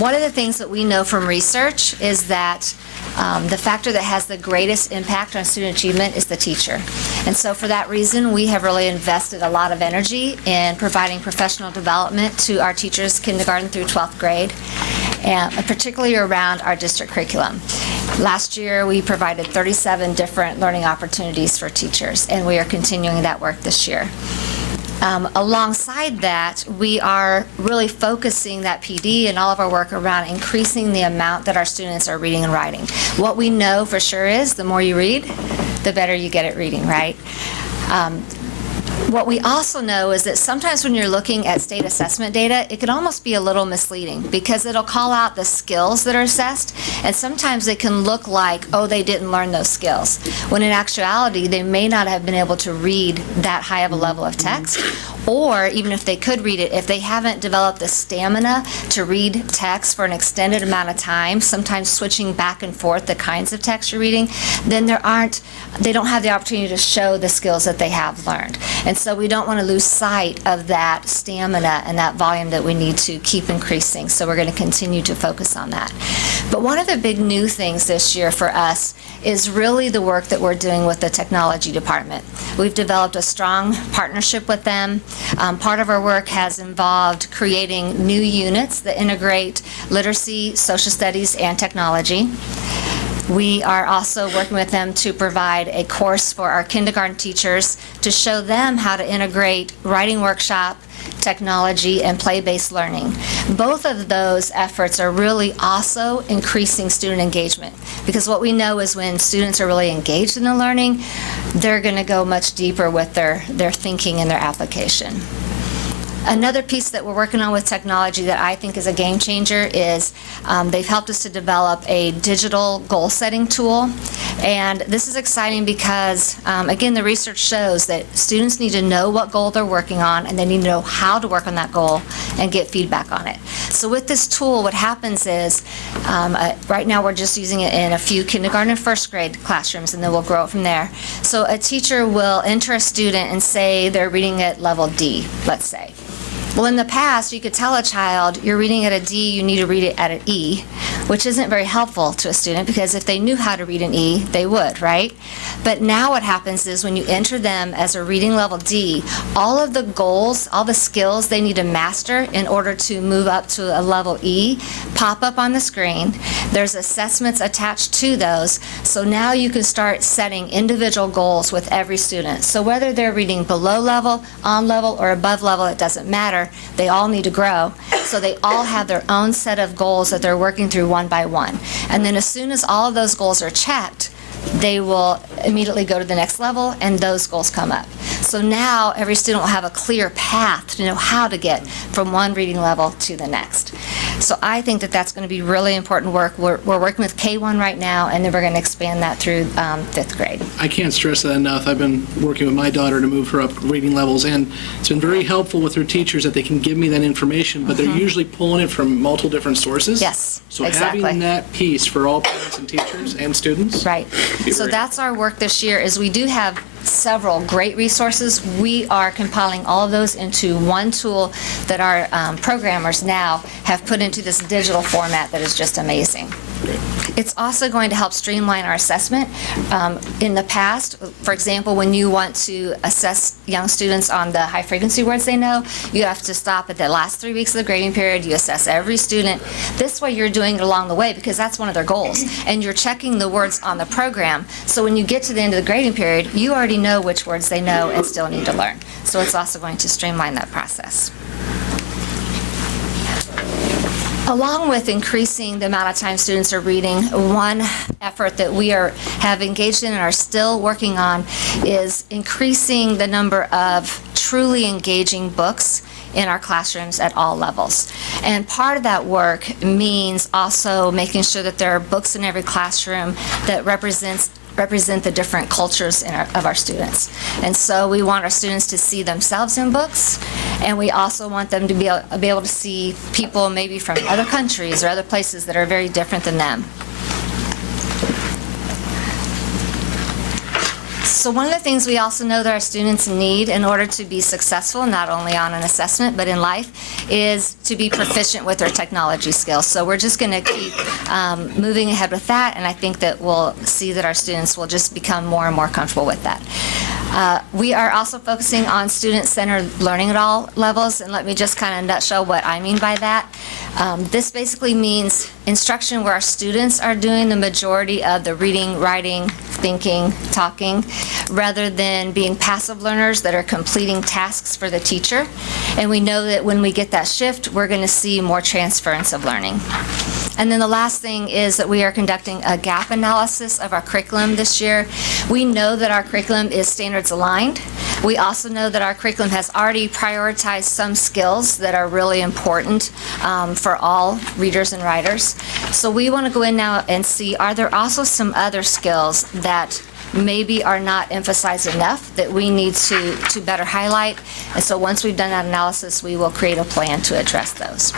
One of the things that we know from research is that the factor that has the greatest impact on student achievement is the teacher. And so for that reason, we have really invested a lot of energy in providing professional development to our teachers kindergarten through 12th grade, and particularly around our district curriculum. Last year, we provided 37 different learning opportunities for teachers, and we are continuing that work this year. Alongside that, we are really focusing that PD and all of our work around increasing the amount that our students are reading and writing. What we know for sure is the more you read, the better you get at reading, right? What we also know is that sometimes when you're looking at state assessment data, it can almost be a little misleading because it'll call out the skills that are assessed, and sometimes it can look like, oh, they didn't learn those skills, when in actuality, they may not have been able to read that high of a level of text, or even if they could read it, if they haven't developed the stamina to read text for an extended amount of time, sometimes switching back and forth the kinds of text you're reading, then they don't have the opportunity to show the skills that they have learned. And And so we don't want to lose sight of that stamina and that volume that we need to keep increasing. So we're going to continue to focus on that. But one of the big new things this year for us is really the work that we're doing with the technology department. We've developed a strong partnership with them. Part of our work has involved creating new units that integrate literacy, social studies, and technology. We are also working with them to provide a course for our kindergarten teachers to show them how to integrate writing workshop, technology, and play-based learning. Both of those efforts are really also increasing student engagement, because what we know is when students are really engaged in the learning, they're going to go much deeper with their thinking and their application. Another piece that we're working on with technology that I think is a game changer is they've helped us to develop a digital goal-setting tool. And this is exciting because, again, the research shows that students need to know what goal they're working on, and they need to know how to work on that goal and get feedback on it. So with this tool, what happens is, right now we're just using it in a few kindergarten and first grade classrooms, and then we'll grow it from there. So a teacher will enter a student and say they're reading at level D, let's say. Well, in the past, you could tell a child, you're reading at a D, you need to read it at an E, which isn't very helpful to a student, because if they knew how to read an E, they would, right? But now what happens is when you enter them as a reading level D, all of the goals, all the skills they need to master in order to move up to a level E pop up on the screen. There's assessments attached to those. So now you can start setting individual goals with every student. So whether they're reading below level, on level, or above level, it doesn't matter. They all need to grow. So they all have their own set of goals that they're working through one by one. And then as soon as all of those goals are checked, they will immediately go to the next level, and those goals come up. So now every student will have a clear path to know how to get from one reading level to the next. So I think that that's going to be really important work. We're working with K1 right now, and then we're going to expand that through 5th grade. I can't stress that enough. I've been working with my daughter to move her up reading levels, and it's been very helpful with her teachers that they can give me that information, but they're usually pulling it from multiple different sources. Yes, So exactly. having that piece for all parents and teachers and students. Right. So that's our work this year, is we do have several great resources. We are compiling all of those into one tool that our programmers now have put into this digital format that is just amazing. It's also going to help streamline our assessment. In the past, for example, when you want to assess young students on the high-frequency words they know, you have to stop at the last 3 weeks of the grading period. You assess every student. This way, you're doing it along the way, because that's one of their goals. And you're checking the words on the program. So when you get to the end of the grading period, you already know which words they know and still need to learn. So it's also going to streamline that process. Along with increasing the amount of time students are reading, one effort that we have engaged in and are still working on is increasing the number of truly engaging books in our classrooms at all levels. And part of that work means also making sure that there are books in every classroom that represent the different cultures of our students. And so we want our students to see themselves in books, and we also want them to be able to see people maybe from other countries or other places that are very different than them. So one of the things we also know that our students need in order to be successful, not only on an assessment, but in life, is to be proficient with their technology skills. So we're just going to keep moving ahead with that, and I think that we'll see that our students will just become more and more comfortable with that. We are also focusing on student-centered learning at all levels, and let me just kind of nutshell what I mean by that. This basically means instruction where our students are doing the majority of the reading, writing, thinking, talking, rather than being passive learners that are completing tasks for the teacher. And we know that when we get that shift, we're going to see more transference of learning. And then the last thing is that we are conducting a gap analysis of our curriculum this year. We know that our curriculum is standards aligned. We also know that our curriculum has already prioritized some skills that are really important for all readers and writers. So we want to go in now and see, are there also some other skills that maybe are not emphasized enough that we need to better highlight? And so once we've done that analysis, we will create a plan to address those.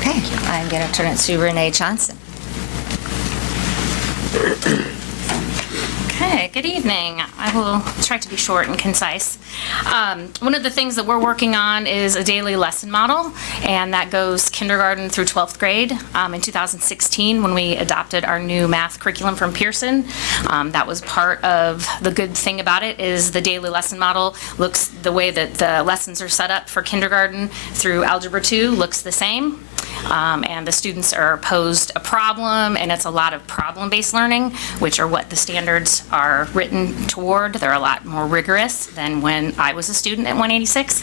Okay, I'm going to turn it to Renee Johnson. Okay. Okay, good evening. I will try to be short and concise. One of the things that we're working on is a daily lesson model, and that goes kindergarten through 12th grade. In 2016, when we adopted our new math curriculum from Pearson, that was part of the good thing about it is the daily lesson model looks the way that the lessons are set up for kindergarten through Algebra 2 looks the same. And the students are posed a problem, and it's a lot of problem-based learning, which are what the standards are written toward. They're a lot more rigorous than when I was a student at 186.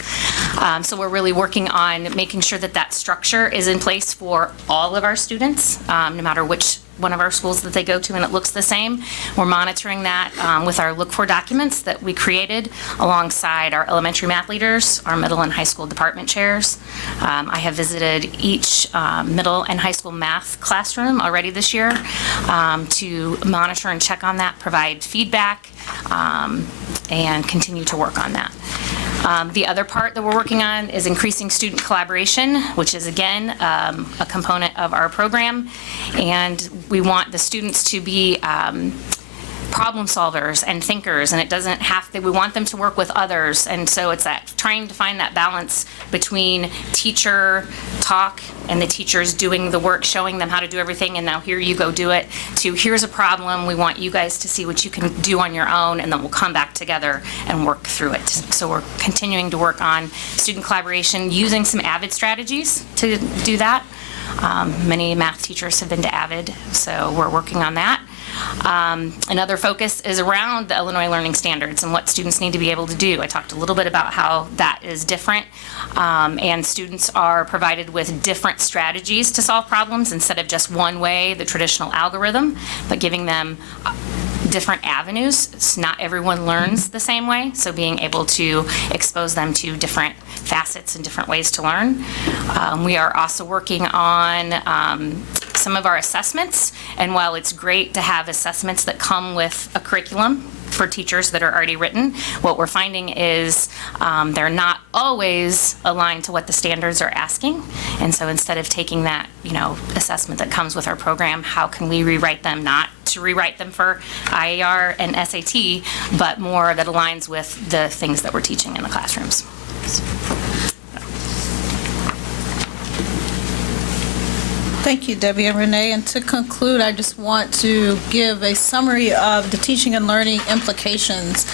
So we're really working on making sure that that structure is in place for all of our students, no matter which one of our schools that they go to, and it looks the same. We're monitoring that with our Look For documents that we created alongside our elementary math leaders, our middle and high school department chairs. I have visited each middle and high school math classroom already this year to monitor and check on that, provide feedback, and continue to work on that. The other part that we're working on is increasing student collaboration, which is, again, a component of our program. And we want the students to be problem solvers and thinkers, and it doesn't have to, we want them to work with others. And so it's that trying to find that balance between teacher talk and the teachers doing the work, showing them how to do everything, and now here you go do it, to here's a problem, we want you guys to see what you can do on your own, and then we'll come back together and work through it. So we're continuing to work on student collaboration using some AVID strategies to do that. Many math teachers have been to AVID, so we're working on that. Another focus is around the Illinois Learning Standards and what students need to be able to do. I talked a little bit about how that is different, and students are provided with different strategies to solve problems instead of just one way, the traditional algorithm, but giving them different avenues. It's not everyone learns the same way, so being able to expose them to different facets and different ways to learn. We are also working on some of our assessments, and while it's great to have assessments that come with a curriculum for teachers that are already written, what we're finding is they're not always aligned to what the standards are asking. And so instead of taking that, assessment that comes with our program, how can we rewrite them, not to rewrite them for IAR and SAT, but more that aligns with the things that we're teaching in the classrooms. Thank you, Debbie and Renee. And to conclude, I just want to give a summary of the teaching and learning implications.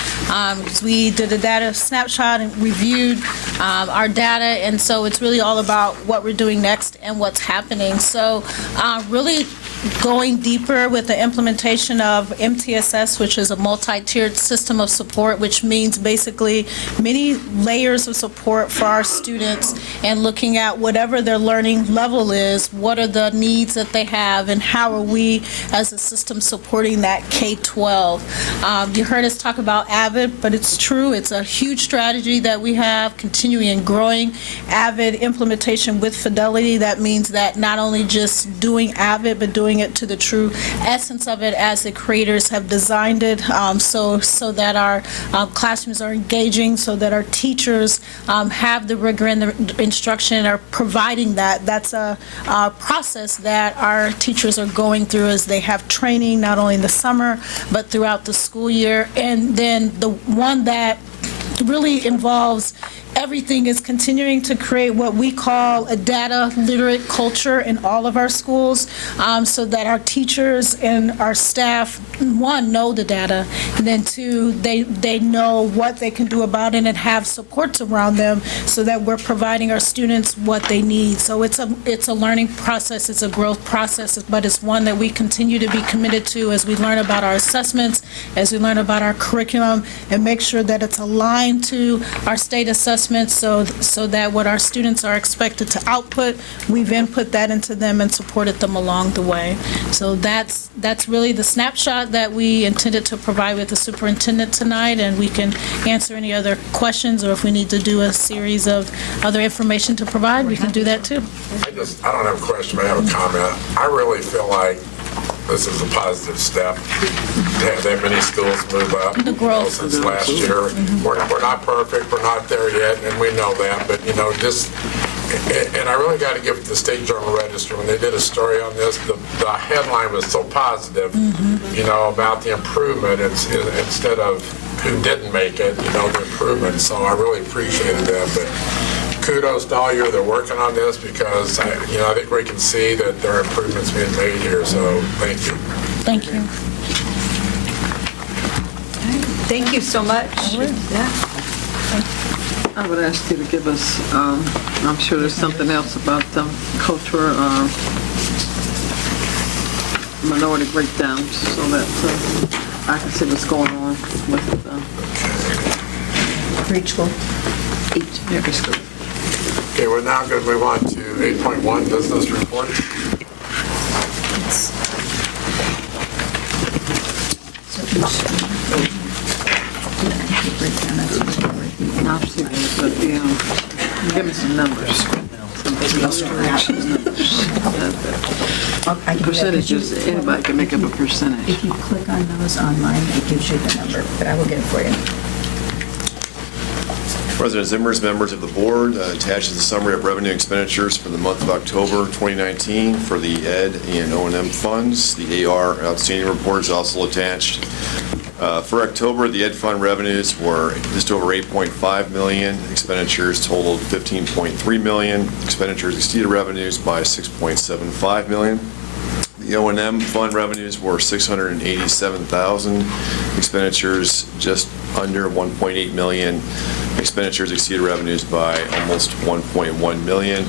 We did a data snapshot and reviewed our data, and so it's really all about what we're doing next and what's happening. So really going deeper with the implementation of MTSS, which is a multi-tiered system of support, which means basically many layers of support for our students, and looking at whatever their learning level is, what are the needs that they have, and how are we as a system supporting that K-12. You heard us talk about AVID, but it's true, it's a huge strategy that we have, continuing and growing AVID implementation with fidelity. That means that not only just doing AVID, but doing it to the true essence of it as the creators have designed it, so that our classrooms are engaging, so that our teachers have the rigor in the instruction and are providing that. That's a process that our teachers are going through as they have training, not only in the summer, but throughout the school year. And then the one that really involves everything is continuing to create what we call a data literate culture in all of our schools, so that our teachers and our staff, one, know the data, and then two, they know what they can do about it and have supports around them so that we're providing our students what they need. So it's a learning process, it's a growth process, but it's one that we continue to be committed to as we learn about our assessments, as we learn about our curriculum, and make sure that it's aligned to our state assessments, so that what our students are expected to output, we've input that into them and supported them along the way. So that's really the snapshot that we intended to provide with the superintendent tonight, and we can answer any other questions, or if we need to do a series of other information to provide, we can do that too. I don't have a question, but I have a comment. I really feel like this is a positive step to have that many schools move up. The growth. Since last year. We're not perfect, we're not there yet, and we know that, but just and I really got to give it to the State Journal Register. When they did a story on this, the headline was so positive, you know, about the improvement instead of who didn't make it, you know, the improvement. So I really appreciated that. But kudos to all you that are working on this, because I think we can see that there are improvements being made here. So thank you. Thank you. Thank you so much. Yeah. I would ask you to give us, I'm sure there's something else about the culture, minority breakdowns, so that I can see what's going on with For each school. every school. Okay, we're now going to move on to 8.1, business reports. I've seen it, but, give me some numbers. Percentages, anybody can make up a percentage. If you click on those online, it gives you the number, but I will get it for you. President Zimmer's members of the board attaches a summary of revenue expenditures for the month of October 2019 for the Ed and O&M funds. The AR outstanding report is also attached. For October, the Ed Fund revenues were just over $8.5 million. Expenditures totaled $15.3 million. Expenditures exceeded revenues by $6.75 million. The O&M Fund revenues were $687,000. Expenditures just under $1.8 million. Expenditures exceeded revenues by almost $1.1 million.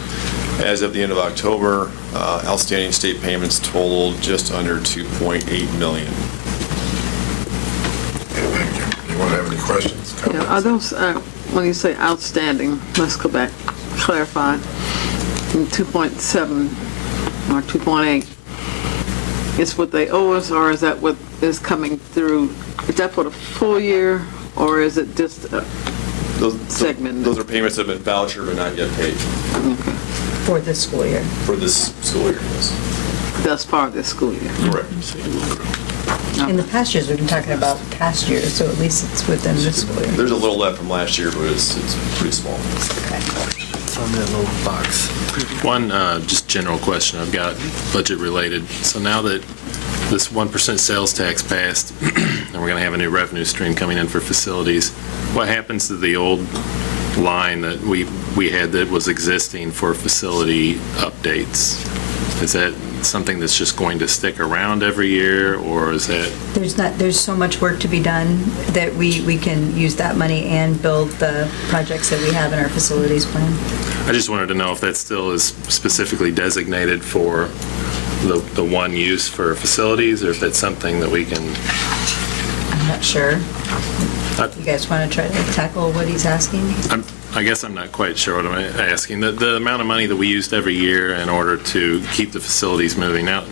As of the end of October, outstanding state payments totaled just under $2.8 million. Thank you. Anyone have any questions? Yeah, are those, when you say outstanding, let's go back, clarify, 2.7 or 2.8, is what they owe us, or is that what is coming through? Is that for the full year, or is it just segmented? Those are payments that have been vouchered but not yet paid. Okay. For this school year. For this school year, yes. Thus far this school year. Correct. In the past years, we've been talking about past years, so at least it's within this school year. There's a little left from last year, but it's pretty small. It's on that little box. One just general question I've got, budget related. So now that this 1% sales tax passed, and we're going to have a new revenue stream coming in for facilities, what happens to the old line that we had that was existing for facility updates? Is that something that's just going to stick around every year, or is that? There's so much work to be done that we can use that money and build the projects that we have in our facilities plan. I just wanted to know if that still is specifically designated for the one use for facilities, or if that's something that we can. I'm not sure. You guys want to try to tackle what he's asking? I guess I'm not quite sure what I'm asking. The amount of money that we used every year in order to keep the facilities moving. Now,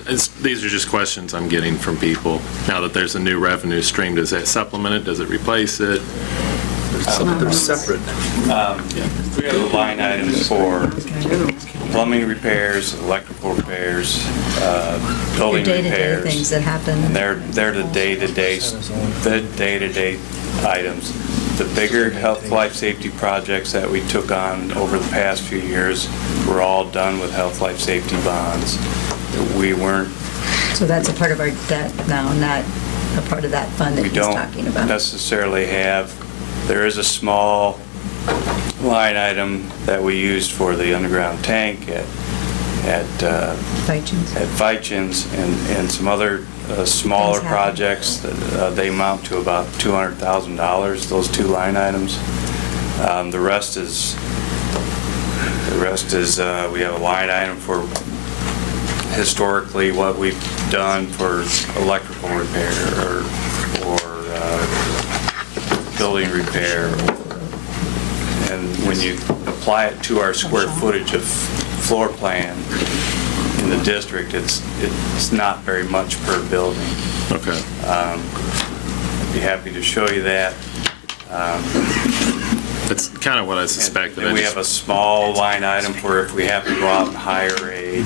these are just questions I'm getting from people. Now that there's a new revenue stream, does that supplement it? Does it replace it? They're separate. We have a line item for plumbing repairs, electrical repairs, building Your day-to-day repairs. things that happen. And they're the day-to-day items. The bigger health, life, safety projects that we took on over the past few years were all done with health, life, safety bonds. We weren't. So that's a part of our debt now, not a part of that fund that We he's don't talking about. necessarily have. There is a small line item that we used for the underground tank at Vichin's and some other smaller Things happen. projects. They amount to about $200,000, those two line items. The rest is we have a line item for historically what we've done for electrical repair or building repair. And when you apply it to our square footage of floor plan in the district, it's not very much per building. Okay. I'd be happy to show you that. That's kind of what I suspected. And we have a small line item for if we have to go out and hire a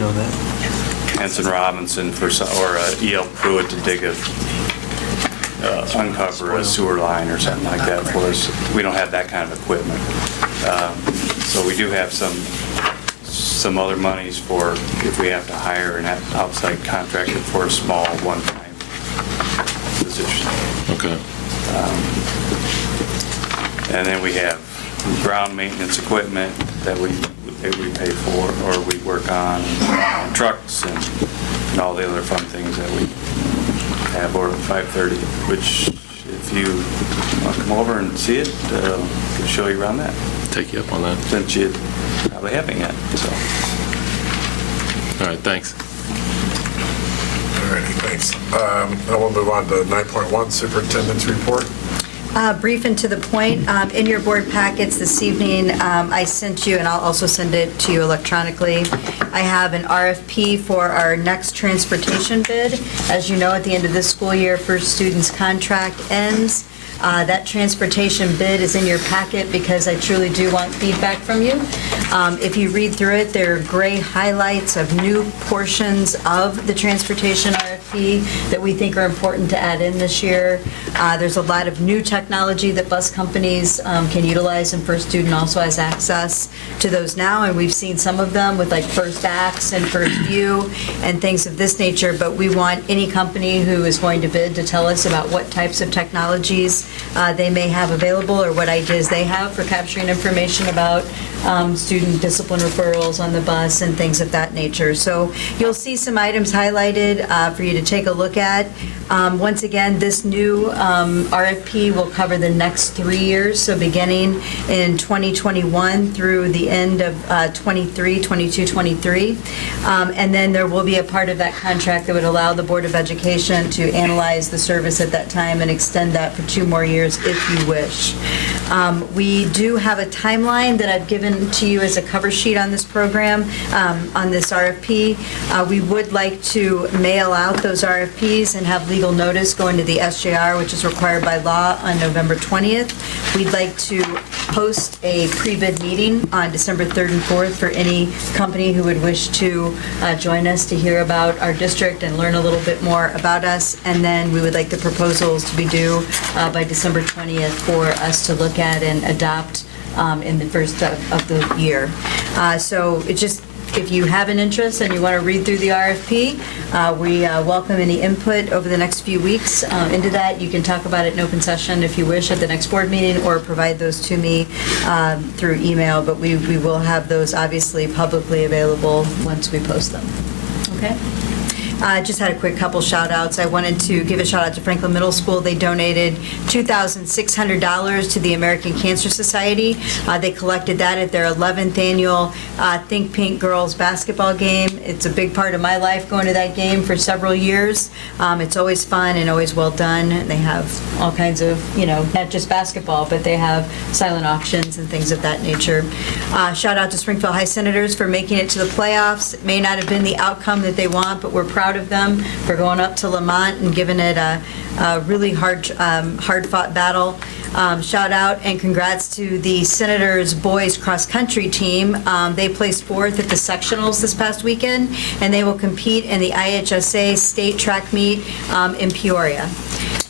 Henson Robinson or a E.L. Pruitt to dig uncover a sewer line or something like that for us. We don't have that kind of equipment. So we do have some some other monies for if we have to hire an outside contractor for a small one-time position. Okay. And then we have ground maintenance equipment that we pay for, or we work on trucks and all the other fun things that we have over at 530, which if you want to come over and see it, I can show you around that. Take you up on that. Since you probably haven't yet, so. All right, thanks. All righty, thanks. Now we'll move on to 9.1, Superintendent's Report. Brief and to the point, in your board packets this evening, I sent you, and I'll also send it to you electronically, I have an RFP for our next transportation bid. As you know, at the end of this school year, first student's contract ends. That transportation bid is in your packet because I truly do want feedback from you. If you read through it, there are gray highlights of new portions of the transportation RFP that we think are important to add in this year. There's a lot of new technology that bus companies can utilize, and First Student also has access to those now, and we've seen some of them with like First Acts and First View and things of this nature, but we want any company who is going to bid to tell us about what types of technologies they may have available or what ideas they have for capturing information about student discipline referrals on the bus and things of that nature. So you'll see some items highlighted for you to take a look at. Once again, this new RFP will cover the next 3 years, so beginning in 2021 through the end of 22, 23. And then there will be a part of that contract that would allow the Board of Education to analyze the service at that time and extend that for 2 more years if you wish. We do have a timeline that I've given to you as a cover sheet on this program, on this RFP. We would like to mail out those RFPs and have legal notice going to the SJR, which is required by law, on November 20th. We'd like to post a pre-bid meeting on December 3rd and 4th for any company who would wish to join us to hear about our district and learn a little bit more about us. And then we would like the proposals to be due by December 20th for us to look at and adopt in the first of the year. So it just, if you have an interest and you want to read through the RFP, we welcome any input over the next few weeks into that. You can talk about it in open session if you wish at the next board meeting, or provide those to me through email, but we will have those obviously publicly available once we post them. Okay? Just had a quick couple shout outs. I wanted to give a shout out to Franklin Middle School. They donated $2,600 to the American Cancer Society. They collected that at their 11th annual Think Pink Girls basketball game. It's a big part of my life, going to that game for several years. It's always fun and always well done. And they have all kinds of, not just basketball, but they have silent auctions and things of that nature. Shout out to Springfield High Senators for making it to the playoffs. It may not have been the outcome that they want, but we're proud of them for going up to Lamont and giving it a really hard-fought battle. Shout out and congrats to the Senators boys cross-country team. They placed 4th at the sectionals this past weekend, and they will compete in the IHSA state track meet in Peoria.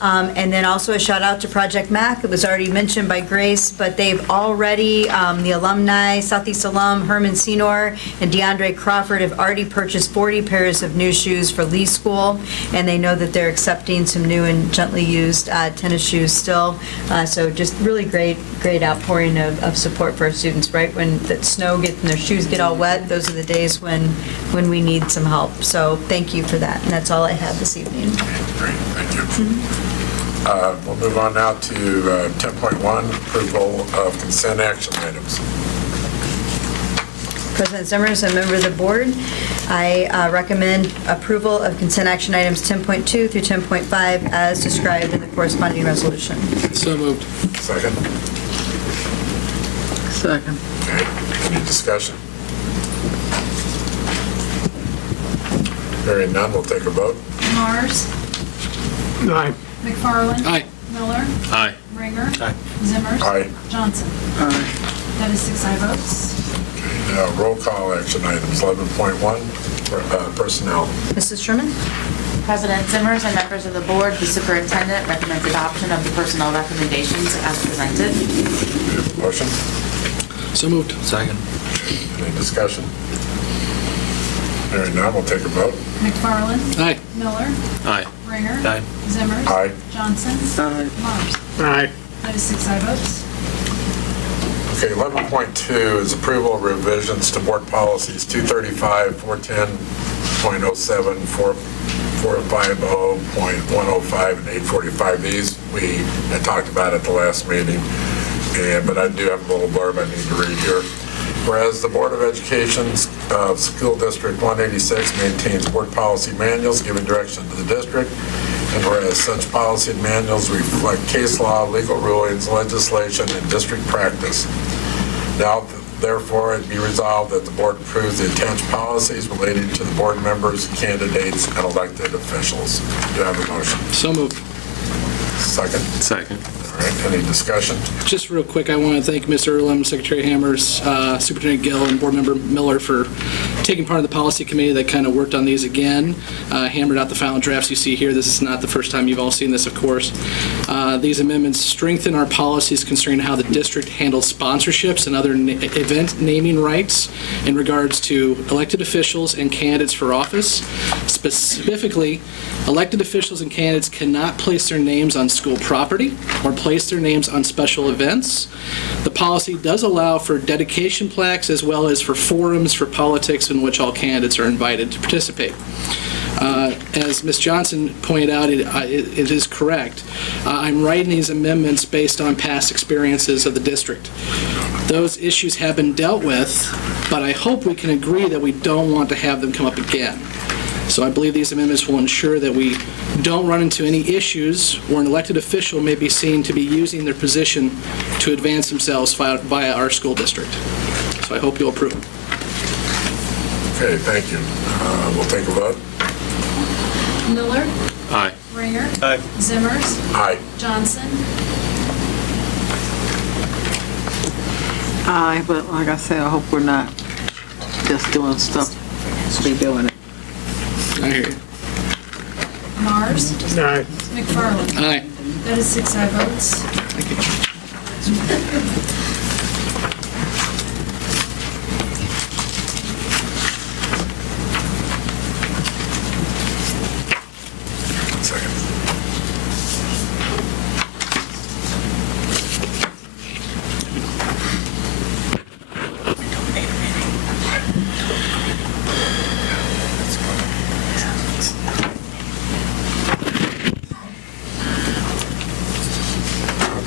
And then also a shout out to Project MAC. It was already mentioned by Grace, but they've already, the alumni, Southeast alum Herman Senor and DeAndre Crawford have already purchased 40 pairs of new shoes for Lee School, and they know that they're accepting some new and gently used tennis shoes still. So just really great outpouring of support for our students. Right when the snow gets and their shoes get all wet, those are the days when we need some help. So thank you for that, and that's all I have this evening. Great, thank you. We'll move on now to 10.1, approval of consent action items. President Zimmers, a member of the board, I recommend approval of consent action items 10.2 through 10.5 as described in the corresponding resolution. So moved. Second? Second. Okay, any discussion? Hearing none, we'll take a vote. Mars. Aye. McFarland. Aye. Miller. Aye. Ringer. Aye. Zimmers. Aye. Johnson. Aye. That is 6 aye votes. Okay, now roll call action items, 11.1, personnel. Mrs. Sherman? President Zimmers and members of the board, the superintendent recommends adoption of the personnel recommendations as presented. Motion? So moved. Second. Any discussion? Hearing none, we'll take a vote. McFarland. Aye. Miller. Aye. Ringer. Aye. Zimmers. Aye. Johnson. Aye. Mars. Aye. That is 6 aye votes. Okay, 11.2 is approval of revisions to board policies 235, 410.07, 450.105, and 845. These we had talked about at the last meeting, but I do have a little blurb I need to read here. Whereas the Board of Education's School District 186 maintains board policy manuals giving direction to the district, and whereas such policy manuals reflect case law, legal rulings, legislation, and district practice. Now, therefore, it be resolved that the board approves the attached policies relating to the board members, candidates, and elected officials. Do I have a motion? So moved. Second? Second. All right, any discussion? Just real quick, I want to thank Ms. Earlham, Secretary Hammers, Superintendent Gill, and Board Member Miller for taking part of the policy committee that kind of worked on these again, hammered out the final drafts you see here. This is not the first time you've all seen this, of course. These amendments strengthen our policies concerning how the district handles sponsorships and other event naming rights in regards to elected officials and candidates for office. Specifically, elected officials and candidates cannot place their names on school property or place their names on special events. The policy does allow for dedication plaques as well as for forums for politics in which all candidates are invited to participate. As Ms. Johnson pointed out, it is correct. I'm writing these amendments based on past experiences of the district. Those issues have been dealt with, but I hope we can agree that we don't want to have them come up again. So I believe these amendments will ensure that we don't run into any issues where an elected official may be seen to be using their position to advance themselves via our school district. So I hope you'll approve. Okay, thank you. We'll take a vote. Miller. Aye. Ringer. Aye. Zimmers. Aye. Johnson. Aye, but like I said, I hope we're not just doing stuff to be doing it. I hear you. Mars. Aye. McFarland. Aye. That is 6 aye votes. Thank you. Second.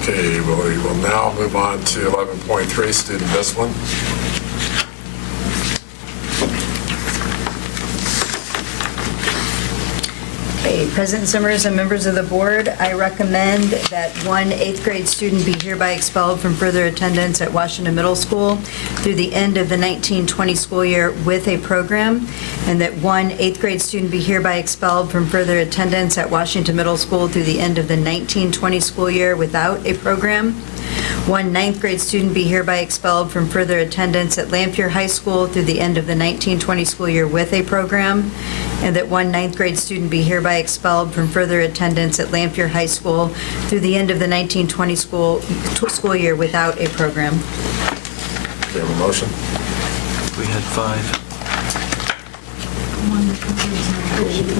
Okay, well, we will now move on to 11.3, student discipline. Okay, President Summers and members of the board, I recommend that one 8th grade student be hereby expelled from further attendance at Washington Middle School through the end of the 1920 school year with a program, and that one 8th grade student be hereby expelled from further attendance at Washington Middle School through the end of the 1920 school year without a program. One 9th grade student be hereby expelled from further attendance at Lampier High School through the end of the 1920 school year with a program, and that one 9th grade student be hereby expelled from further attendance at Lampier High School through the end of the 1920 school year without a program. Do you have a motion? We had 5.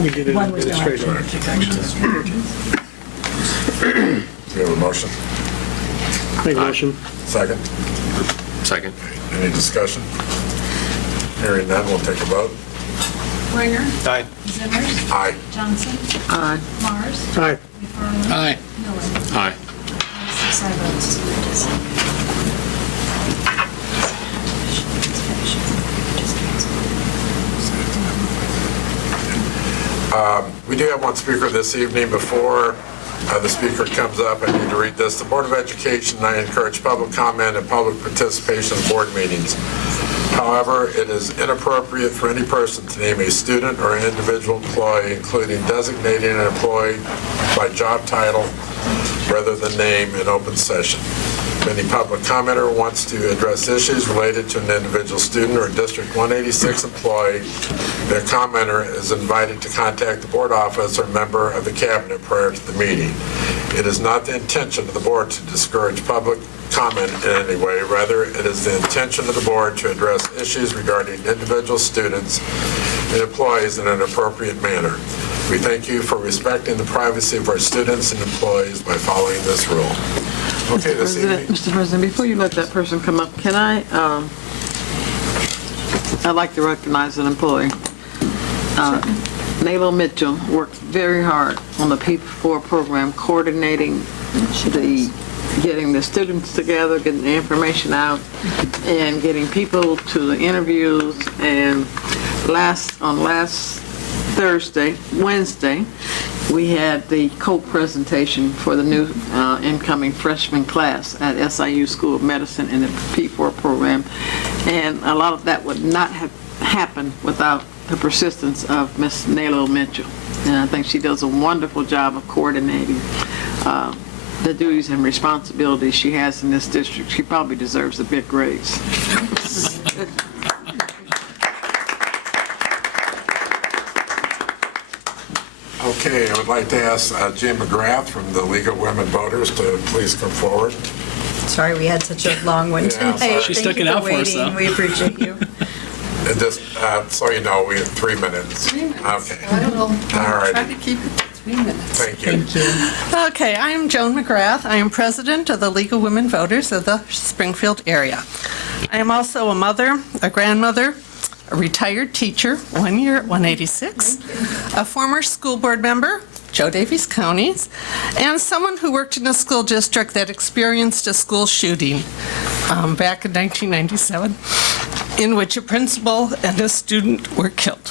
We did One was no action. Do you have a motion? Make a motion. Second? Second. Any discussion? Hearing none, we'll take a vote. Ringer. Aye. Zimmers. Aye. Johnson. Aye. Mars. Aye. McFarland. Aye. Miller. Aye. That is 6 aye votes. We do have one speaker this evening. Before the speaker comes up, I need to read this. The Board of Education, I encourage public comment and public participation in board meetings. However, it is inappropriate for any person to name a student or an individual employee, including designating an employee by job title rather than name in open session. If any public commenter wants to address issues related to an individual student or District 186 employee, the commenter is invited to contact the board office or member of the cabinet prior to the meeting. It is not the intention of the board to discourage public comment in any way. Rather, it is the intention of the board to address issues regarding individual students and employees in an appropriate manner. We thank you for respecting the privacy of our students and employees by following this rule. Okay, this evening. Mr. President, before you let that person come up, can I'd like to recognize an employee. Nalo Mitchell worked very hard on the P4 program, coordinating getting the students together, getting the information out, and getting people to the interviews. And last Wednesday, we had the co-presentation for the new incoming freshman class at SIU School of Medicine in the P4 program. And a lot of that would not have happened without the persistence of Miss Nalo Mitchell. And I think she does a wonderful job of coordinating the duties and responsibilities she has in this district. She probably deserves a big raise. Okay, I would like to ask Jean McGrath from the League of Women Voters to please come forward. Sorry we had such a long one tonight. sorry. She stuck it out for us, though. We appreciate you. And just so you know, we have 3 minutes. 3 minutes. Okay. I don't know. All right. Try to keep it to 3 minutes. Thank you. Okay, I am Joan McGrath. I am president of the League of Women Voters of the Springfield area. I am also a mother, a grandmother, a retired teacher, 1 year at 186, a former school board member, Joe Davies Counties, and someone who worked in a school district that experienced a school shooting back in 1997, in which a principal and a student were killed.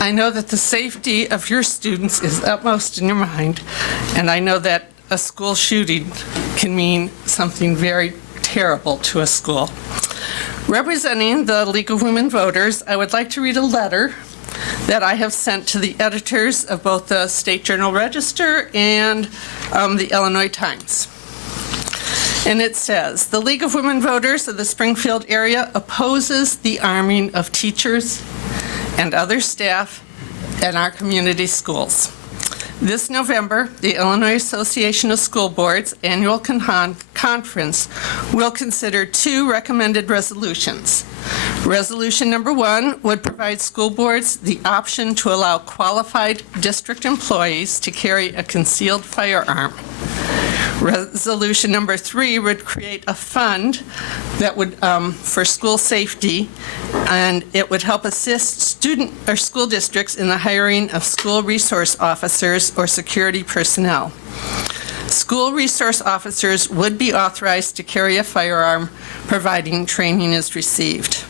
I know that the safety of your students is utmost in your mind, and I know that a school shooting can mean something very terrible to a school. Representing the League of Women Voters, I would like to read a letter that I have sent to the editors of both the State Journal-Register and the Illinois Times. And it says, the League of Women Voters of the Springfield area opposes the arming of teachers and other staff in our community schools. This November, the Illinois Association of School Boards annual conference will consider 2 recommended resolutions. Resolution number 1 would provide school boards the option to allow qualified district employees to carry a concealed firearm. Resolution number 3 would create a fund that would for school safety, and it would help assist student or school districts in the hiring of school resource officers or security personnel. School resource officers would be authorized to carry a firearm, providing training is received.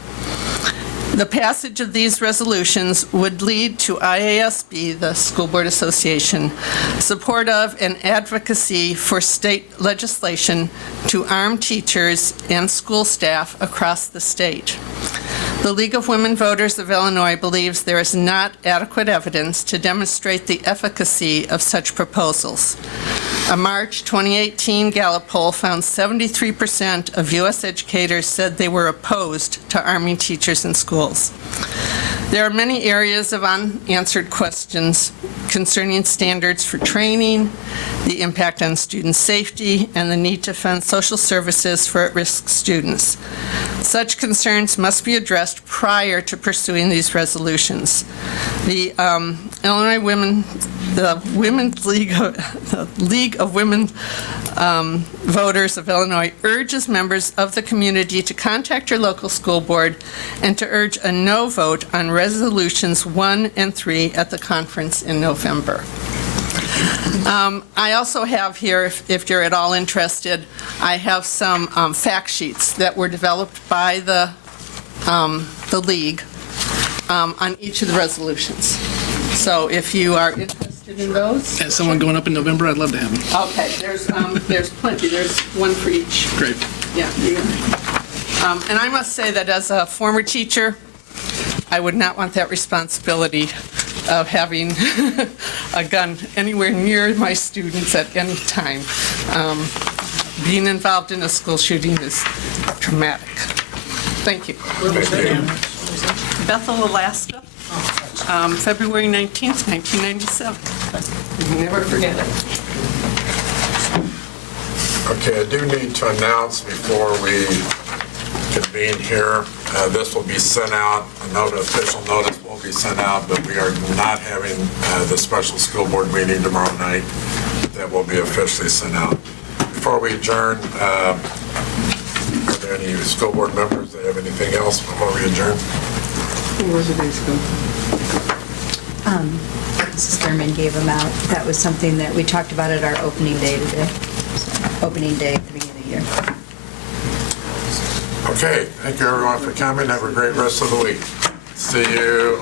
The passage of these resolutions would lead to IASB, the School Board Association, support of and advocacy for state legislation to arm teachers and school staff across the state. The League of Women Voters of Illinois believes there is not adequate evidence to demonstrate the efficacy of such proposals. A March 2018 Gallup poll found 73% of U.S. educators said they were opposed to arming teachers in schools. There are many areas of unanswered questions concerning standards for training, the impact on student safety, and the need to fund social services for at-risk students. Such concerns must be addressed prior to pursuing these resolutions. The Illinois Women, the Women's League, the League of Women Voters of Illinois urges members of the community to contact your local school board and to urge a no vote on resolutions 1 and 3 at the conference in November. I also have here, if you're at all interested, I have some fact sheets that were developed by the league on each of the resolutions. So if you are interested in those. As someone going up in November, I'd love to have them. Okay, there's plenty. There's one for each. Great. Yeah. And I must say that as a former teacher, I would not want that responsibility of having a gun anywhere near my students at any time. Being involved in a school shooting is traumatic. Thank you. Bethel, Alaska, February 19th, 1997. Never forget it. Okay, I do need to announce before we convene here, this will be sent out, official notice will be sent out, but we are not having the special school board meeting tomorrow night. That will be officially sent out. Before we adjourn, are there any school board members that have anything else before we adjourn? Mrs. Thurman gave them out. That was something that we talked about at our opening day today. So, opening day at the beginning of the year. Okay, thank you everyone for coming. Have a great rest of the week. See you